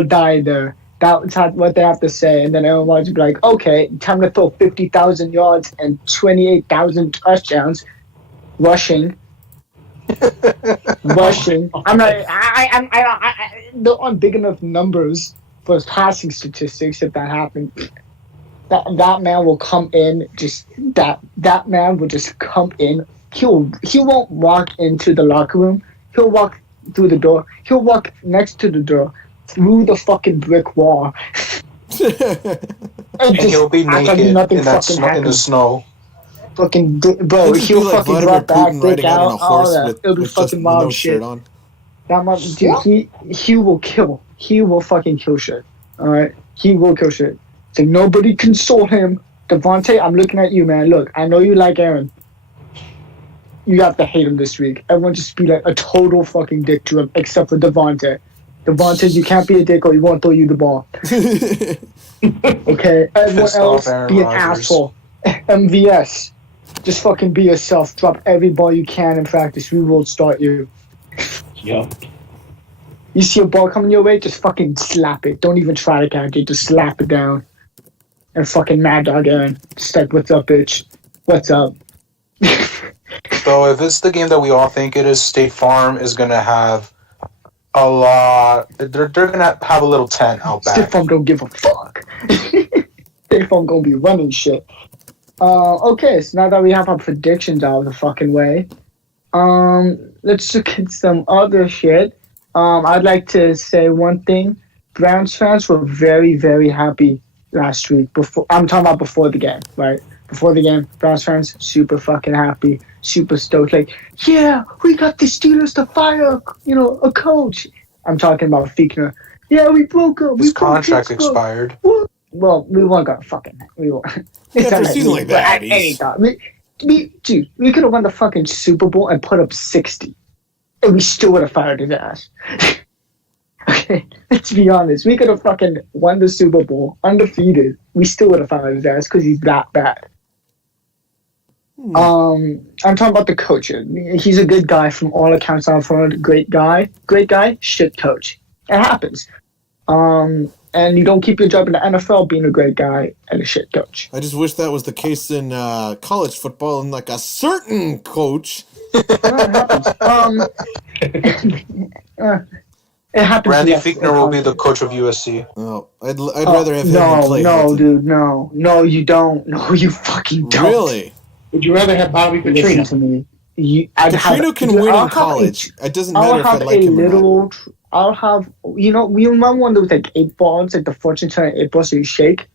die there. That's what they have to say. And then Aaron Rodgers will be like, okay, time to throw 50,000 yards and 28,000 touchdowns. Rushing. I'm not. I don't want big enough numbers for passing statistics if that happens. That man will come in. That man will just come in. He won't walk into the locker room. He'll walk through the door. He'll walk next to the door, through the fucking brick wall. and he'll be naked in the snow. Fucking bro, he'll fucking drop back, break out, all that. It'll be fucking mob shit. That mob, dude, he will kill. He will fucking kill shit. All right, he will kill shit. So nobody console him. Devontae, I'm looking at you, man. Look, I know you like Aaron. You have to hate him this week. Everyone just be like a total fucking dick to him, except for Devontae. Devontae, you can't be a dick or he won't throw you the ball. Okay? Everyone else, be an asshole. MVS, just fucking be yourself. Drop every ball you can in practice. We will start you. Yep. You see a ball coming your way, just fucking slap it. Don't even try to catch it. Just slap it down. And fucking Mad Dog Aaron. Just like, what's up, bitch? What's up? So if it's the game that we all think it is, State Farm is going to have a lot. They're going to have a little tent out back. State Farm don't give a fuck. State Farm going to be running shit. Okay, so now that we have our predictions out of the fucking way, let's look at some other shit. I'd like to say one thing. Browns fans were very, very happy last week. I'm talking about before the game, right? Before the game, Browns fans super fucking happy, super stoked. Like, yeah, we got the Steelers to fire, a coach. I'm talking about Fichtner. Yeah, we broke up. His contract expired. Well, we weren't gonna fucking. We won't. After a season like that, dude, we could have won the fucking Super Bowl and put up 60, and we still would have fired his ass. Okay, let's be honest. We could have fucking won the Super Bowl undefeated. We still would have fired his ass because he's that bad. I'm talking about the coach. He's a good guy from all accounts. I've heard great guy, shit coach. It happens. And you don't keep your job in the NFL being a great guy and a shit coach. I just wish that was the case in college football and like a certain coach. It happens. It happens. Randy Fichtner will be the coach of USC. Oh, I'd rather have him than Clay No, Helton. dude, no, you don't. No, you fucking don't. Really? Would you rather have Bobby Petrino? Listen to me. Petrino can win in college. It doesn't matter if I like him or not. I'll have, you remember one of those like 8 balls, like the fortune telling 8 balls so you shake?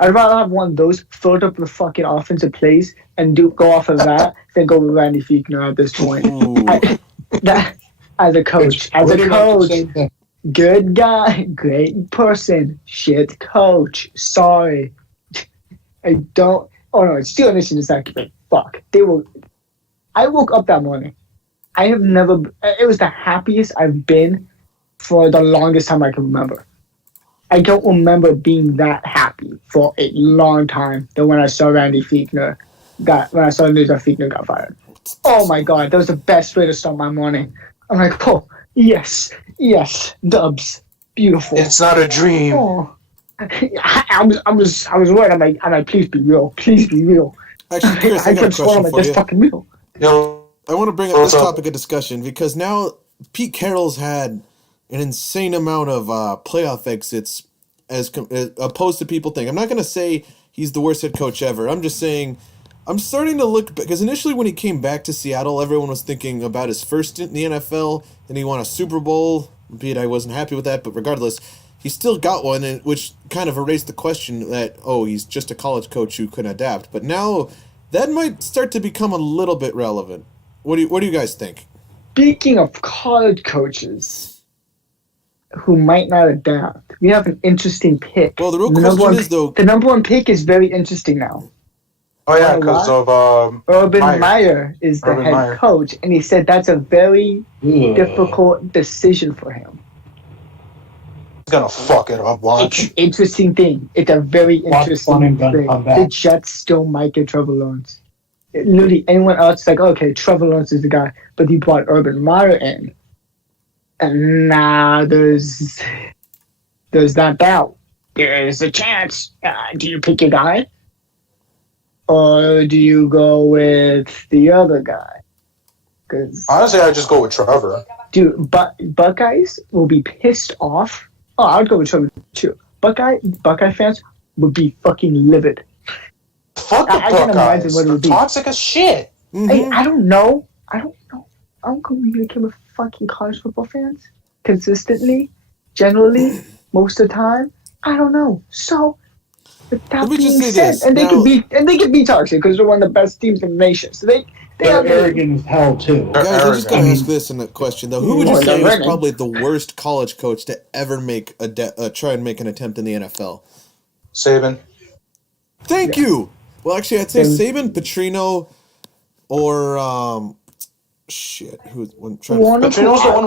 I'd rather have one of those filled up with fucking offensive plays and go off of that than go with Randy Fichtner at this point. As a coach, good guy, great person, shit coach. Sorry. I don't. Oh no, Steel Nation is accurate. Fuck. I woke up that morning. I have never. It was the happiest I've been for the longest time I can remember. I don't remember being that happy for a long time than when I saw news that Fichtner got fired. Oh my god, that was the best way to start my morning. I'm like, oh yes, Dubs, beautiful. It's not a dream. Oh. I was worried. I'm like, please be real. Actually, Chris, I got a question for you. Fucking real. Yo, I want to bring up this topic of discussion because now Pete Carroll's had an insane amount of playoff exits as opposed to people think. I'm not going to say he's the worst head coach ever. I'm just saying I'm starting to look, because initially when he came back to Seattle, everyone was thinking about his first in the NFL, and he won a Super Bowl, albeit I wasn't happy with that, but regardless, he still got one, which kind of erased the question that, he's just a college coach who couldn't adapt. But now that might start to become a little bit relevant. What do you guys think? Speaking of college coaches who might not adapt, we have an interesting pick. Well, the real question is, though... The number one pick is very interesting now. Oh, yeah, because of... Urban Meyer is the head coach, and he said that's a very difficult decision for him. He's going to fuck it up, watch. It's an interesting thing. It's a very interesting thing. The Jets still might get Trevor Lawrence. Literally, anyone else is like, okay, Trevor Lawrence is the guy, but he brought Urban Meyer in. And now there's that doubt. There's a chance. Do you pick your guy? Or do you go with the other guy? Honestly, I just go with Trevor. Dude, Buckeyes will be pissed off. Oh, I would go with Trevor too. Buckeye fans would be fucking livid. Fuck the Buckeyes. They're toxic as shit. Mm-hmm. Hey, I don't know. I don't communicate with fucking college football fans consistently, generally, most of the time. I don't know. So, with that being said, and they can be toxic because they're one of the best teams in the nation. So they're arrogant as hell too. Guys, I'm just gonna ask this in a question though. Who would you say is probably the worst college coach to ever make try and make an attempt in the NFL? Saban. Thank you. Well, actually, I'd say Saban, Petrino, or Petrino's the one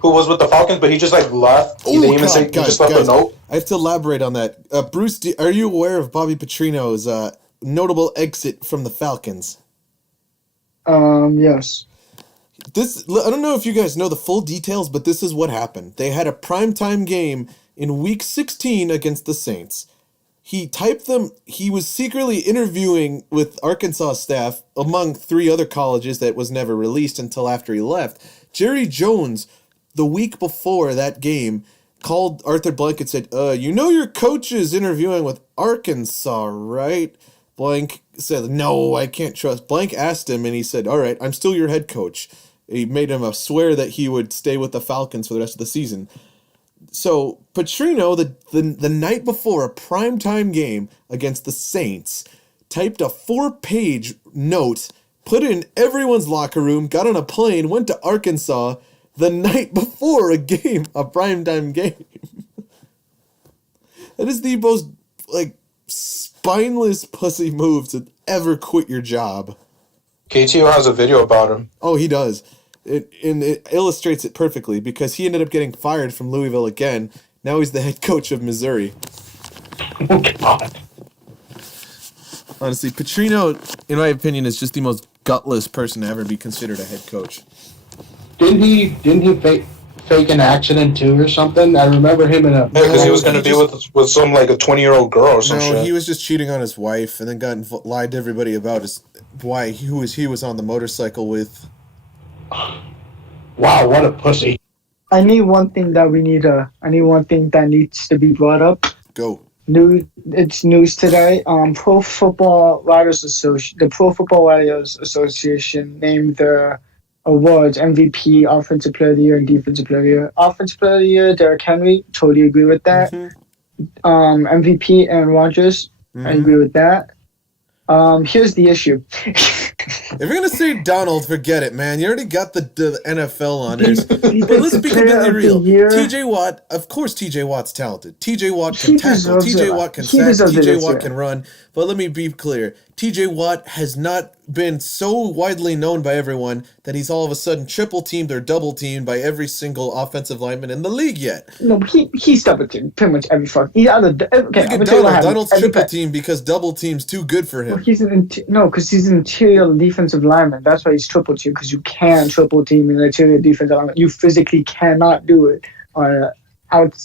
who was with the Falcons, but he just left. He didn't even say. He just left a note. I have to elaborate on that. Bruce, are you aware of Bobby Petrino's notable exit from the Falcons? Yes. I don't know if you guys know the full details, but this is what happened. They had a primetime game in Week 16 against the Saints. He was secretly interviewing with Arkansas staff among 3 other colleges that was never released until after he left. Jerry Jones, the week before that game, called Arthur Blank and said, your coach is interviewing with Arkansas, right? Blank said, no, I can't trust. Blank asked him, and he said, all right, I'm still your head coach. He made him swear that he would stay with the Falcons for the rest of the season. So Petrino, the night before a primetime game against the Saints, typed a 4-page note, put it in everyone's locker room, got on a plane, went to Arkansas the night before a primetime game. That is the most, spineless pussy move to ever quit your job. KTO has a video about him. Oh, he does. It illustrates it perfectly because he ended up getting fired from Louisville again. Now he's the head coach of Missouri. Oh, God. Honestly, Petrino, in my opinion, is just the most gutless person to ever be considered a head coach. Didn't he fake an accident too or something? I remember him in a. Yeah, because he was going to be with some like a 20-year-old girl or some shit. No, he was just cheating on his wife and then lied to everybody about who he was on the motorcycle with. Wow, what a pussy! I need one thing that needs to be brought up. Go. It's news today. The Pro Football Writers Association named the awards MVP, Offensive Player of the Year, and Defensive Player of the Year. Offensive Player of the Year, Derrick Henry. Totally agree with that. Mm-hmm. MVP, Aaron Rodgers. Mm-hmm. I agree with that. Here's the issue. If you're gonna say Donald, forget it, man. You already got the NFL honors. But let's be completely real. TJ Watt, of course, TJ Watt's talented. TJ Watt can tackle. TJ Watt can sack. TJ Watt can run. But let me be clear. TJ Watt has not been so widely known by everyone that he's all of a sudden triple teamed or double teamed by every single offensive lineman in the league yet. No, he's double teamed pretty much every fuck. Look at Donald. Donald's triple teamed because double team's too good for him. Well, because he's an interior defensive lineman. That's why he's triple teamed, because you can triple team an interior defensive lineman. You physically cannot do it on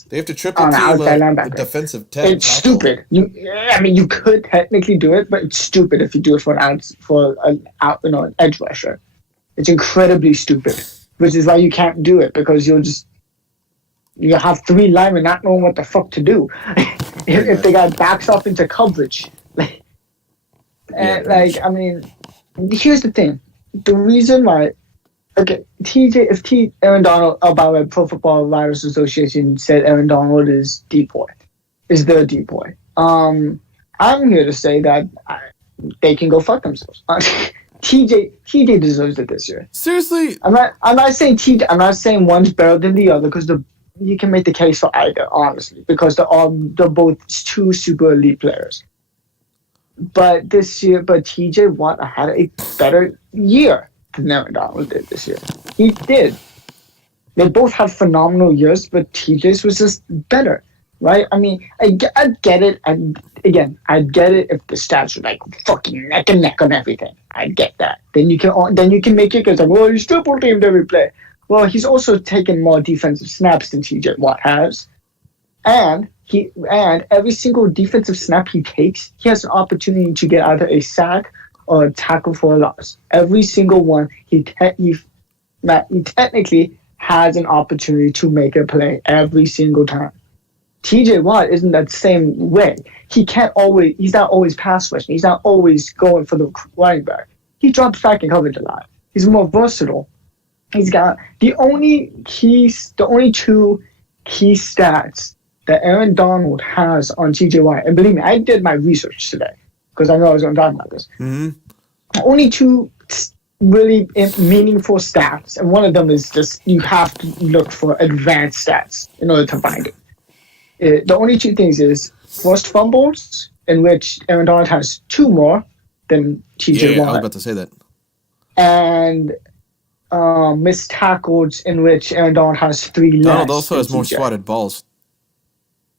they have to triple team a defensive tackle. It's stupid. You could technically do it, but it's stupid if you do it for an edge rusher. It's incredibly stupid, which is why you can't do it, because you have three linemen not knowing what the fuck to do if they got backs up into coverage. Here's the thing. The reason why. Okay, Aaron Donald, about Pro Football Writers Association said Aaron Donald is the deep boy. I'm here to say that they can go fuck themselves. TJ deserves it this year. Seriously, I'm not saying TJ. I'm not saying one's better than the other, because you can make the case for either, honestly, because they're both two super elite players. But TJ Watt had a better year than Aaron Donald did this year. He did. They both had phenomenal years, but TJ's was just better, right? I mean, I get it. I get it if the stats are like fucking neck and neck on everything. I get that. Then you can make it because he's triple teamed every play. Well, he's also taken more defensive snaps than TJ Watt has, and every single defensive snap he takes, he has an opportunity to get either a sack or a tackle for a loss. Every single one, he technically has an opportunity to make a play every single time. TJ Watt isn't that same way. He's not always pass rushing. He's not always going for the running back. He drops back in coverage a lot. He's more versatile. He's got the only two key stats that Aaron Donald has on TJ Watt. And believe me, I did my research today, because I know I was going to talk about this. Mm-hmm. Only two really meaningful stats, and one of them is just you have to look for advanced stats in order to find it. The only two things is forced fumbles, in which Aaron Donald has two more than TJ Watt. I was about to say that. And missed tackles, in which Aaron Donald has three less. Donald also has more swatted balls.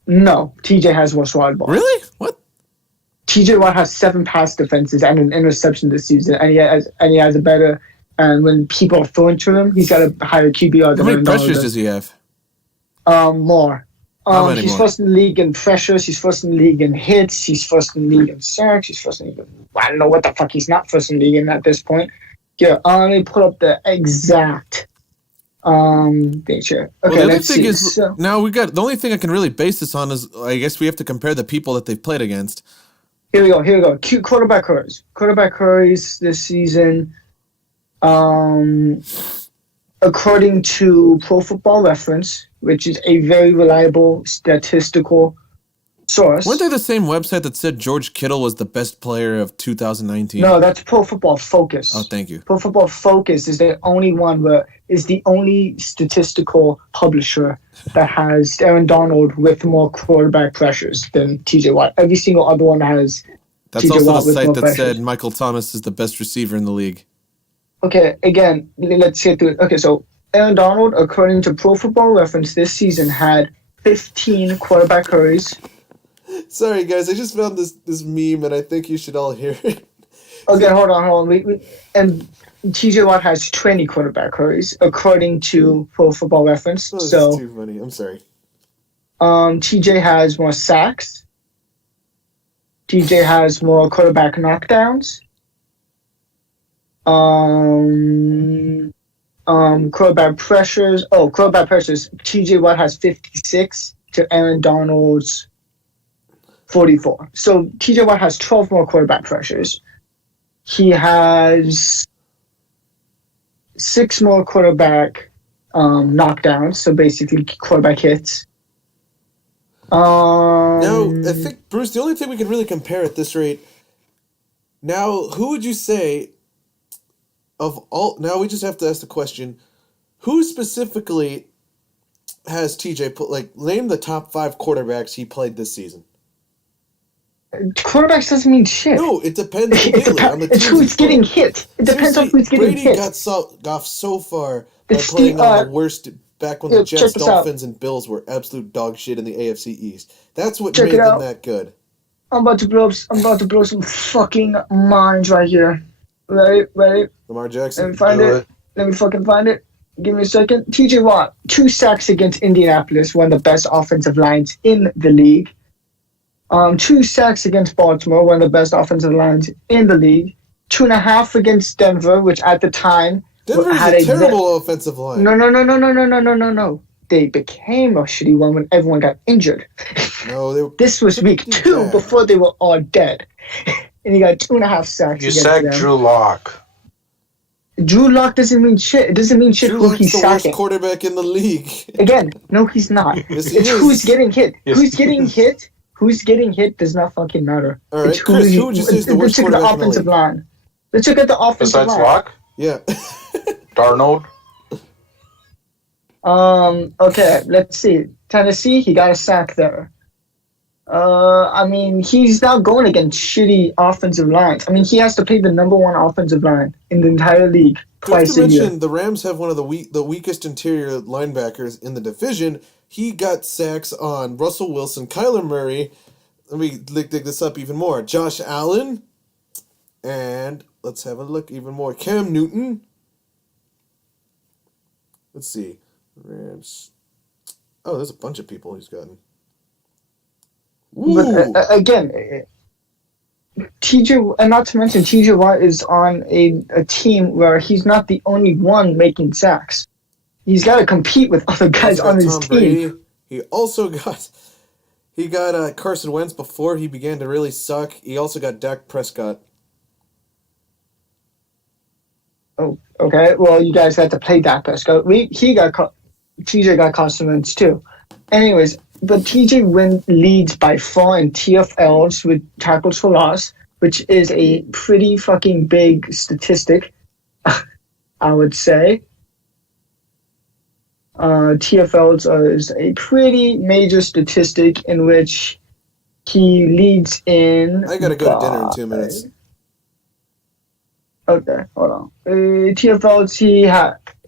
No, TJ has more swatted balls. Really? What? TJ Watt has 7 pass defenses and an interception this season, and he has a better. And when people are throwing to him, he's got a higher QBR. How many pressures does he have? More. He's more? First in the league in pressures. He's first in the league in hits. He's first in the league in sacks. He's first in the league in, I don't know what the fuck he's not first in the league in at this point. Yeah, let me put up the exact picture. Okay, well, the other thing is, now the only thing I can really base this on is, I guess we have to compare the people that they've played against. Here we go. Quarterback hurries this season. According to Pro Football Reference, which is a very reliable statistical source. Weren't they the same website that said George Kittle was the best player of 2019? No, that's Pro Football Focus. Oh, thank you. Pro Football Focus is the only statistical publisher that has Aaron Donald with more quarterback pressures than TJ Watt. Every single other one has That's TJ also Watt the site that pressures. Said Michael Thomas is the best receiver in the league. Okay, again, let's get through it. Okay, so Aaron Donald, according to Pro Football Reference, this season had 15 quarterback hurries. Sorry, guys, I just found this meme, and I think you should all hear it. Okay, hold on. And TJ Watt has 20 quarterback hurries, according to Pro Football Reference. Oh, this so is too funny. I'm sorry. TJ has more sacks. TJ has more quarterback knockdowns. Quarterback pressures. Oh, quarterback pressures. TJ Watt has 56 to Aaron Donald's 44. So TJ Watt has 12 more quarterback pressures. He has 6 more quarterback knockdowns. So basically quarterback hits. Now, I think, Bruce, the only thing we could really compare at this rate. Now, who would you say of all? Now we just have to ask the question: who specifically has TJ put? Like, name the top 5 quarterbacks he played this season. Quarterbacks doesn't mean shit. No, it depends completely on the team. It's who's getting hit. It depends on who's getting hit. Brady got off so far by playing on the worst. Back when the Jets, Dolphins, and Bills were absolute dog shit in the AFC East. That's what made them that good. I'm about to blow some fucking minds right here. Ready? Lamar Jackson. Let me find it. Let me fucking find it. Give me a second. TJ Watt, 2 sacks against Indianapolis, one of the best offensive lines in the league. 2 sacks against Baltimore, one of the best offensive lines in the league. 2.5 against Denver, which at the time Denver had a terrible offensive line. No. They became a shitty one when everyone got injured. No, this was week 2 before they were all dead. And he got 2.5 sacks. You sacked Drew Lock. Drew Lock doesn't mean shit. It doesn't mean shit who he's sacking. He's the worst quarterback in the league. Again, no, he's not. Yes, it's who's getting hit. Who's getting hit? Who's getting hit does not fucking matter. All right, Chris, who would you say is the worst quarterback in the offensive line? Let's look at the offensive line. Besides Lock? Yeah. Darnold? Okay, let's see. Tennessee, he got a sack there. I mean, he's not going against shitty offensive lines. I mean, he has to play the number 1 offensive line in the entire league twice a year. The Rams have one of the weakest interior linebackers in the division. He got sacks on Russell Wilson, Kyler Murray. Let me dig this up even more. Josh Allen, and let's have a look even more. Cam Newton. Let's see. Rams. Oh, there's a bunch of people he's gotten. Ooh. But again, TJ, and not to mention TJ Watt is on a team where he's not the only one making sacks. He's got to compete with other guys on his team. Brady. He also got Carson Wentz before he began to really suck. He also got Dak Prescott. Oh, okay. Well, you guys had to play Dak Prescott. TJ got Carson Wentz too. Anyways, but TJ leads by 4 in TFLs with tackles for loss, which is a pretty fucking big statistic, I would say. TFLs is a pretty major statistic in which he leads in. I gotta go to dinner in 2 minutes. Okay, hold on. TFLs,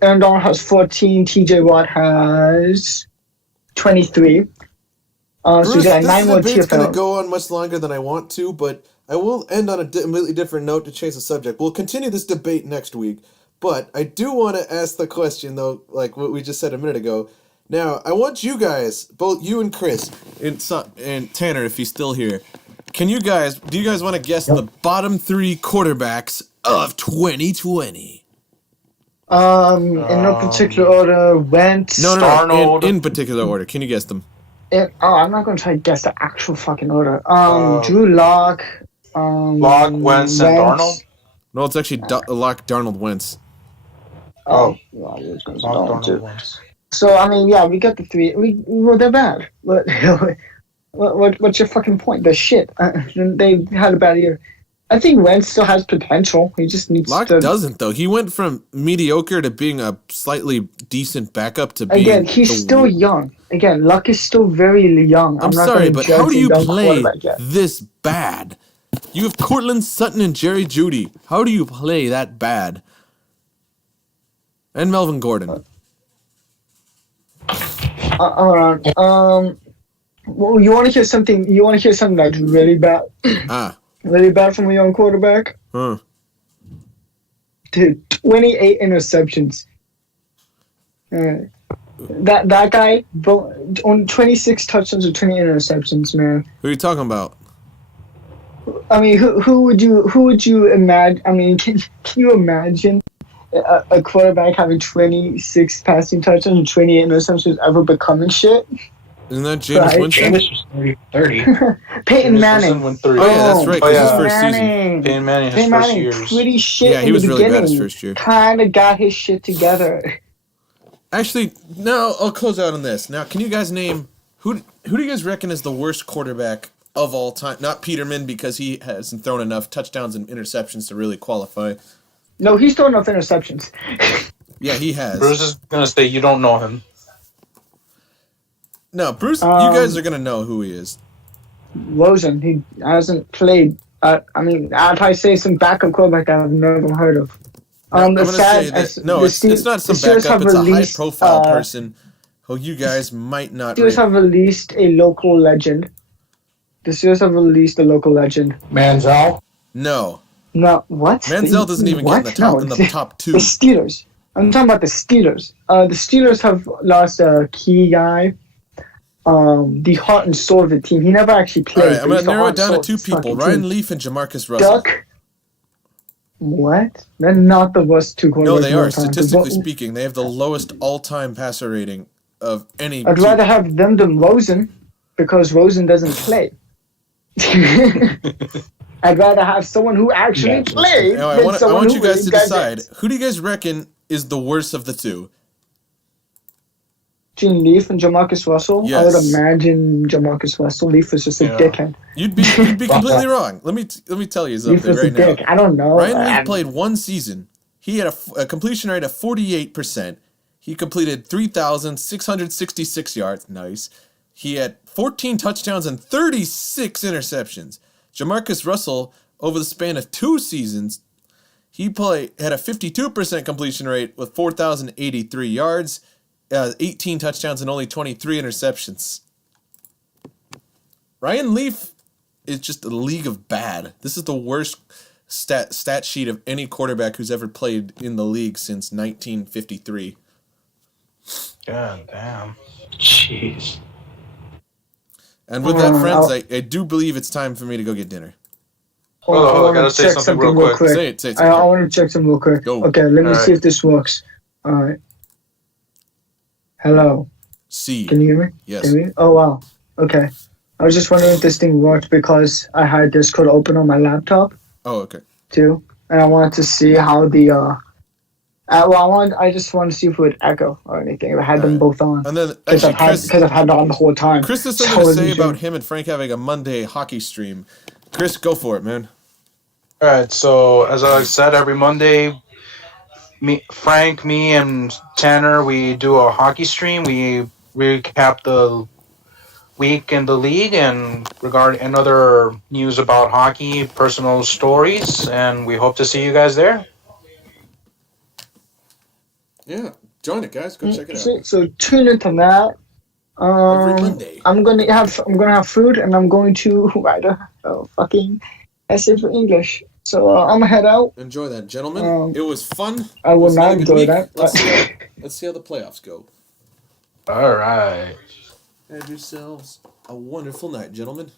Aaron Donald has 14. TJ Watt has 23. Bruce, so you got 9 more TFLs. This debate's going to go on much longer than I want to, but I will end on a completely different note to change the subject. We'll continue this debate next week, but I do want to ask the question, though, like what we just said a minute ago. Now, I want you guys, both you and Chris, and Tanner, if he's still here, do you guys want to guess the bottom 3 quarterbacks of 2020? In no particular order, Wentz. No, in particular order. Can you guess them? I'm not going to try to guess the actual fucking order. Drew Lock. Lock, Wentz, and Darnold? No, it's actually Lock, Darnold, Wentz. Oh. Yeah, I was going to say Darnold, Wentz. So, I mean, yeah, we got the 3. Well, they're bad. What's your fucking point? They're shit. They had a bad year. I think Wentz still has potential. He just needs Luck doesn't, though. He went from mediocre to being a slightly decent backup to being... Again, he's still young. Again, Luck is still very young. I'm sorry, but how do you play this bad? You have Courtland Sutton and Jerry Jeudy. How do you play that bad? And Melvin Gordon. Hold on. Well, you want to hear something? You want to hear something that's really bad? Ah. Really bad from a young quarterback? Huh. Dude, 28 interceptions. That guy on 26 touchdowns and 20 interceptions, man. Who are you talking about? I mean, who would you imagine? I mean, can you imagine a quarterback having 26 passing touchdowns and 28 interceptions ever becoming shit? Isn't that Jameis Winston? Jameis was 30. Peyton Manning. Went 30. Oh yeah, that's right. Oh, His yeah. first season. Peyton Manning, his Peyton first Manning, years. pretty shit. Yeah, he in was the really bad beginning. his first year. Kind of got his shit together. Actually, no. I'll close out on this. Now, can you guys name who do you guys reckon is the worst quarterback of all time? Not Peterman, because he hasn't thrown enough touchdowns and interceptions to really qualify. No, he's throwing enough interceptions. Yeah, he has. Bruce is gonna say you don't know him. No, Bruce, you guys are gonna know who he is. Rosen, he hasn't played. I mean, I'd probably say some backup quarterback I've never heard of. I'm gonna say that it's not some backup. It's a high-profile person who you guys might not. The Steelers have released a local legend. Manziel? No. No, what? Manziel doesn't even get in the top two. The Steelers. I'm talking about the Steelers. The Steelers have lost a key guy. The heart and soul of the team. He never actually played. All right, I'm going to narrow it down to two people. Ryan Leaf and Jamarcus Russell. Duck. What? They're not the worst two quarterbacks. No, they are. Statistically speaking, they have the lowest all-time passer rating of any I'd rather have them than Rosen, because Rosen doesn't play. I'd rather have someone who actually played. I want you guys to decide. Who do you guys reckon is the worst of the two? Between Leaf and Jamarcus Russell, yes. I would imagine Jamarcus Russell. Leaf was just a dickhead. You'd be completely wrong. Let me tell you something right now. I don't know. Ryan Leaf played one season. He had a completion rate of 48%. He completed 3,666 yards. Nice. He had 14 touchdowns and 36 interceptions. Jamarcus Russell, over the span of 2 seasons, he had a 52% completion rate with 4,083 yards. 18 touchdowns and only 23 interceptions. Ryan Leaf is just a league of bad. This is the worst stat sheet of any quarterback who's ever played in the league since 1953. God damn. Jeez. And with that, friends, I do believe it's time for me to go get dinner. Hold on, I gotta say something real quick. Say it. I want to check something real quick. Go. Okay, let me see if this works. All right. Hello. C. Can you hear me? Yes. Can you hear me? Oh, wow. Okay. I was just wondering if this thing worked because I had Discord open on my laptop. Oh, okay. Too. And I wanted to see how the I just wanted to see if it would echo or anything. If I had them both on. And then because I've had it on the whole time. Chris has something to say about him and Frank having a Monday hockey stream. Chris, go for it, man. All right. So as I said, every Monday, Frank, me, and Tanner, we do a hockey stream. We recap the week in the league and other news about hockey, personal stories, and we hope to see you guys there. Yeah, join it, guys. Go check it out. So tune into that. Every Monday. I'm gonna have food, and I'm going to write a fucking essay for English. So I'm gonna head out. Enjoy that, gentlemen. It was fun. I will not enjoy that. Let's see how the playoffs go. All right. Have yourselves a wonderful night, gentlemen.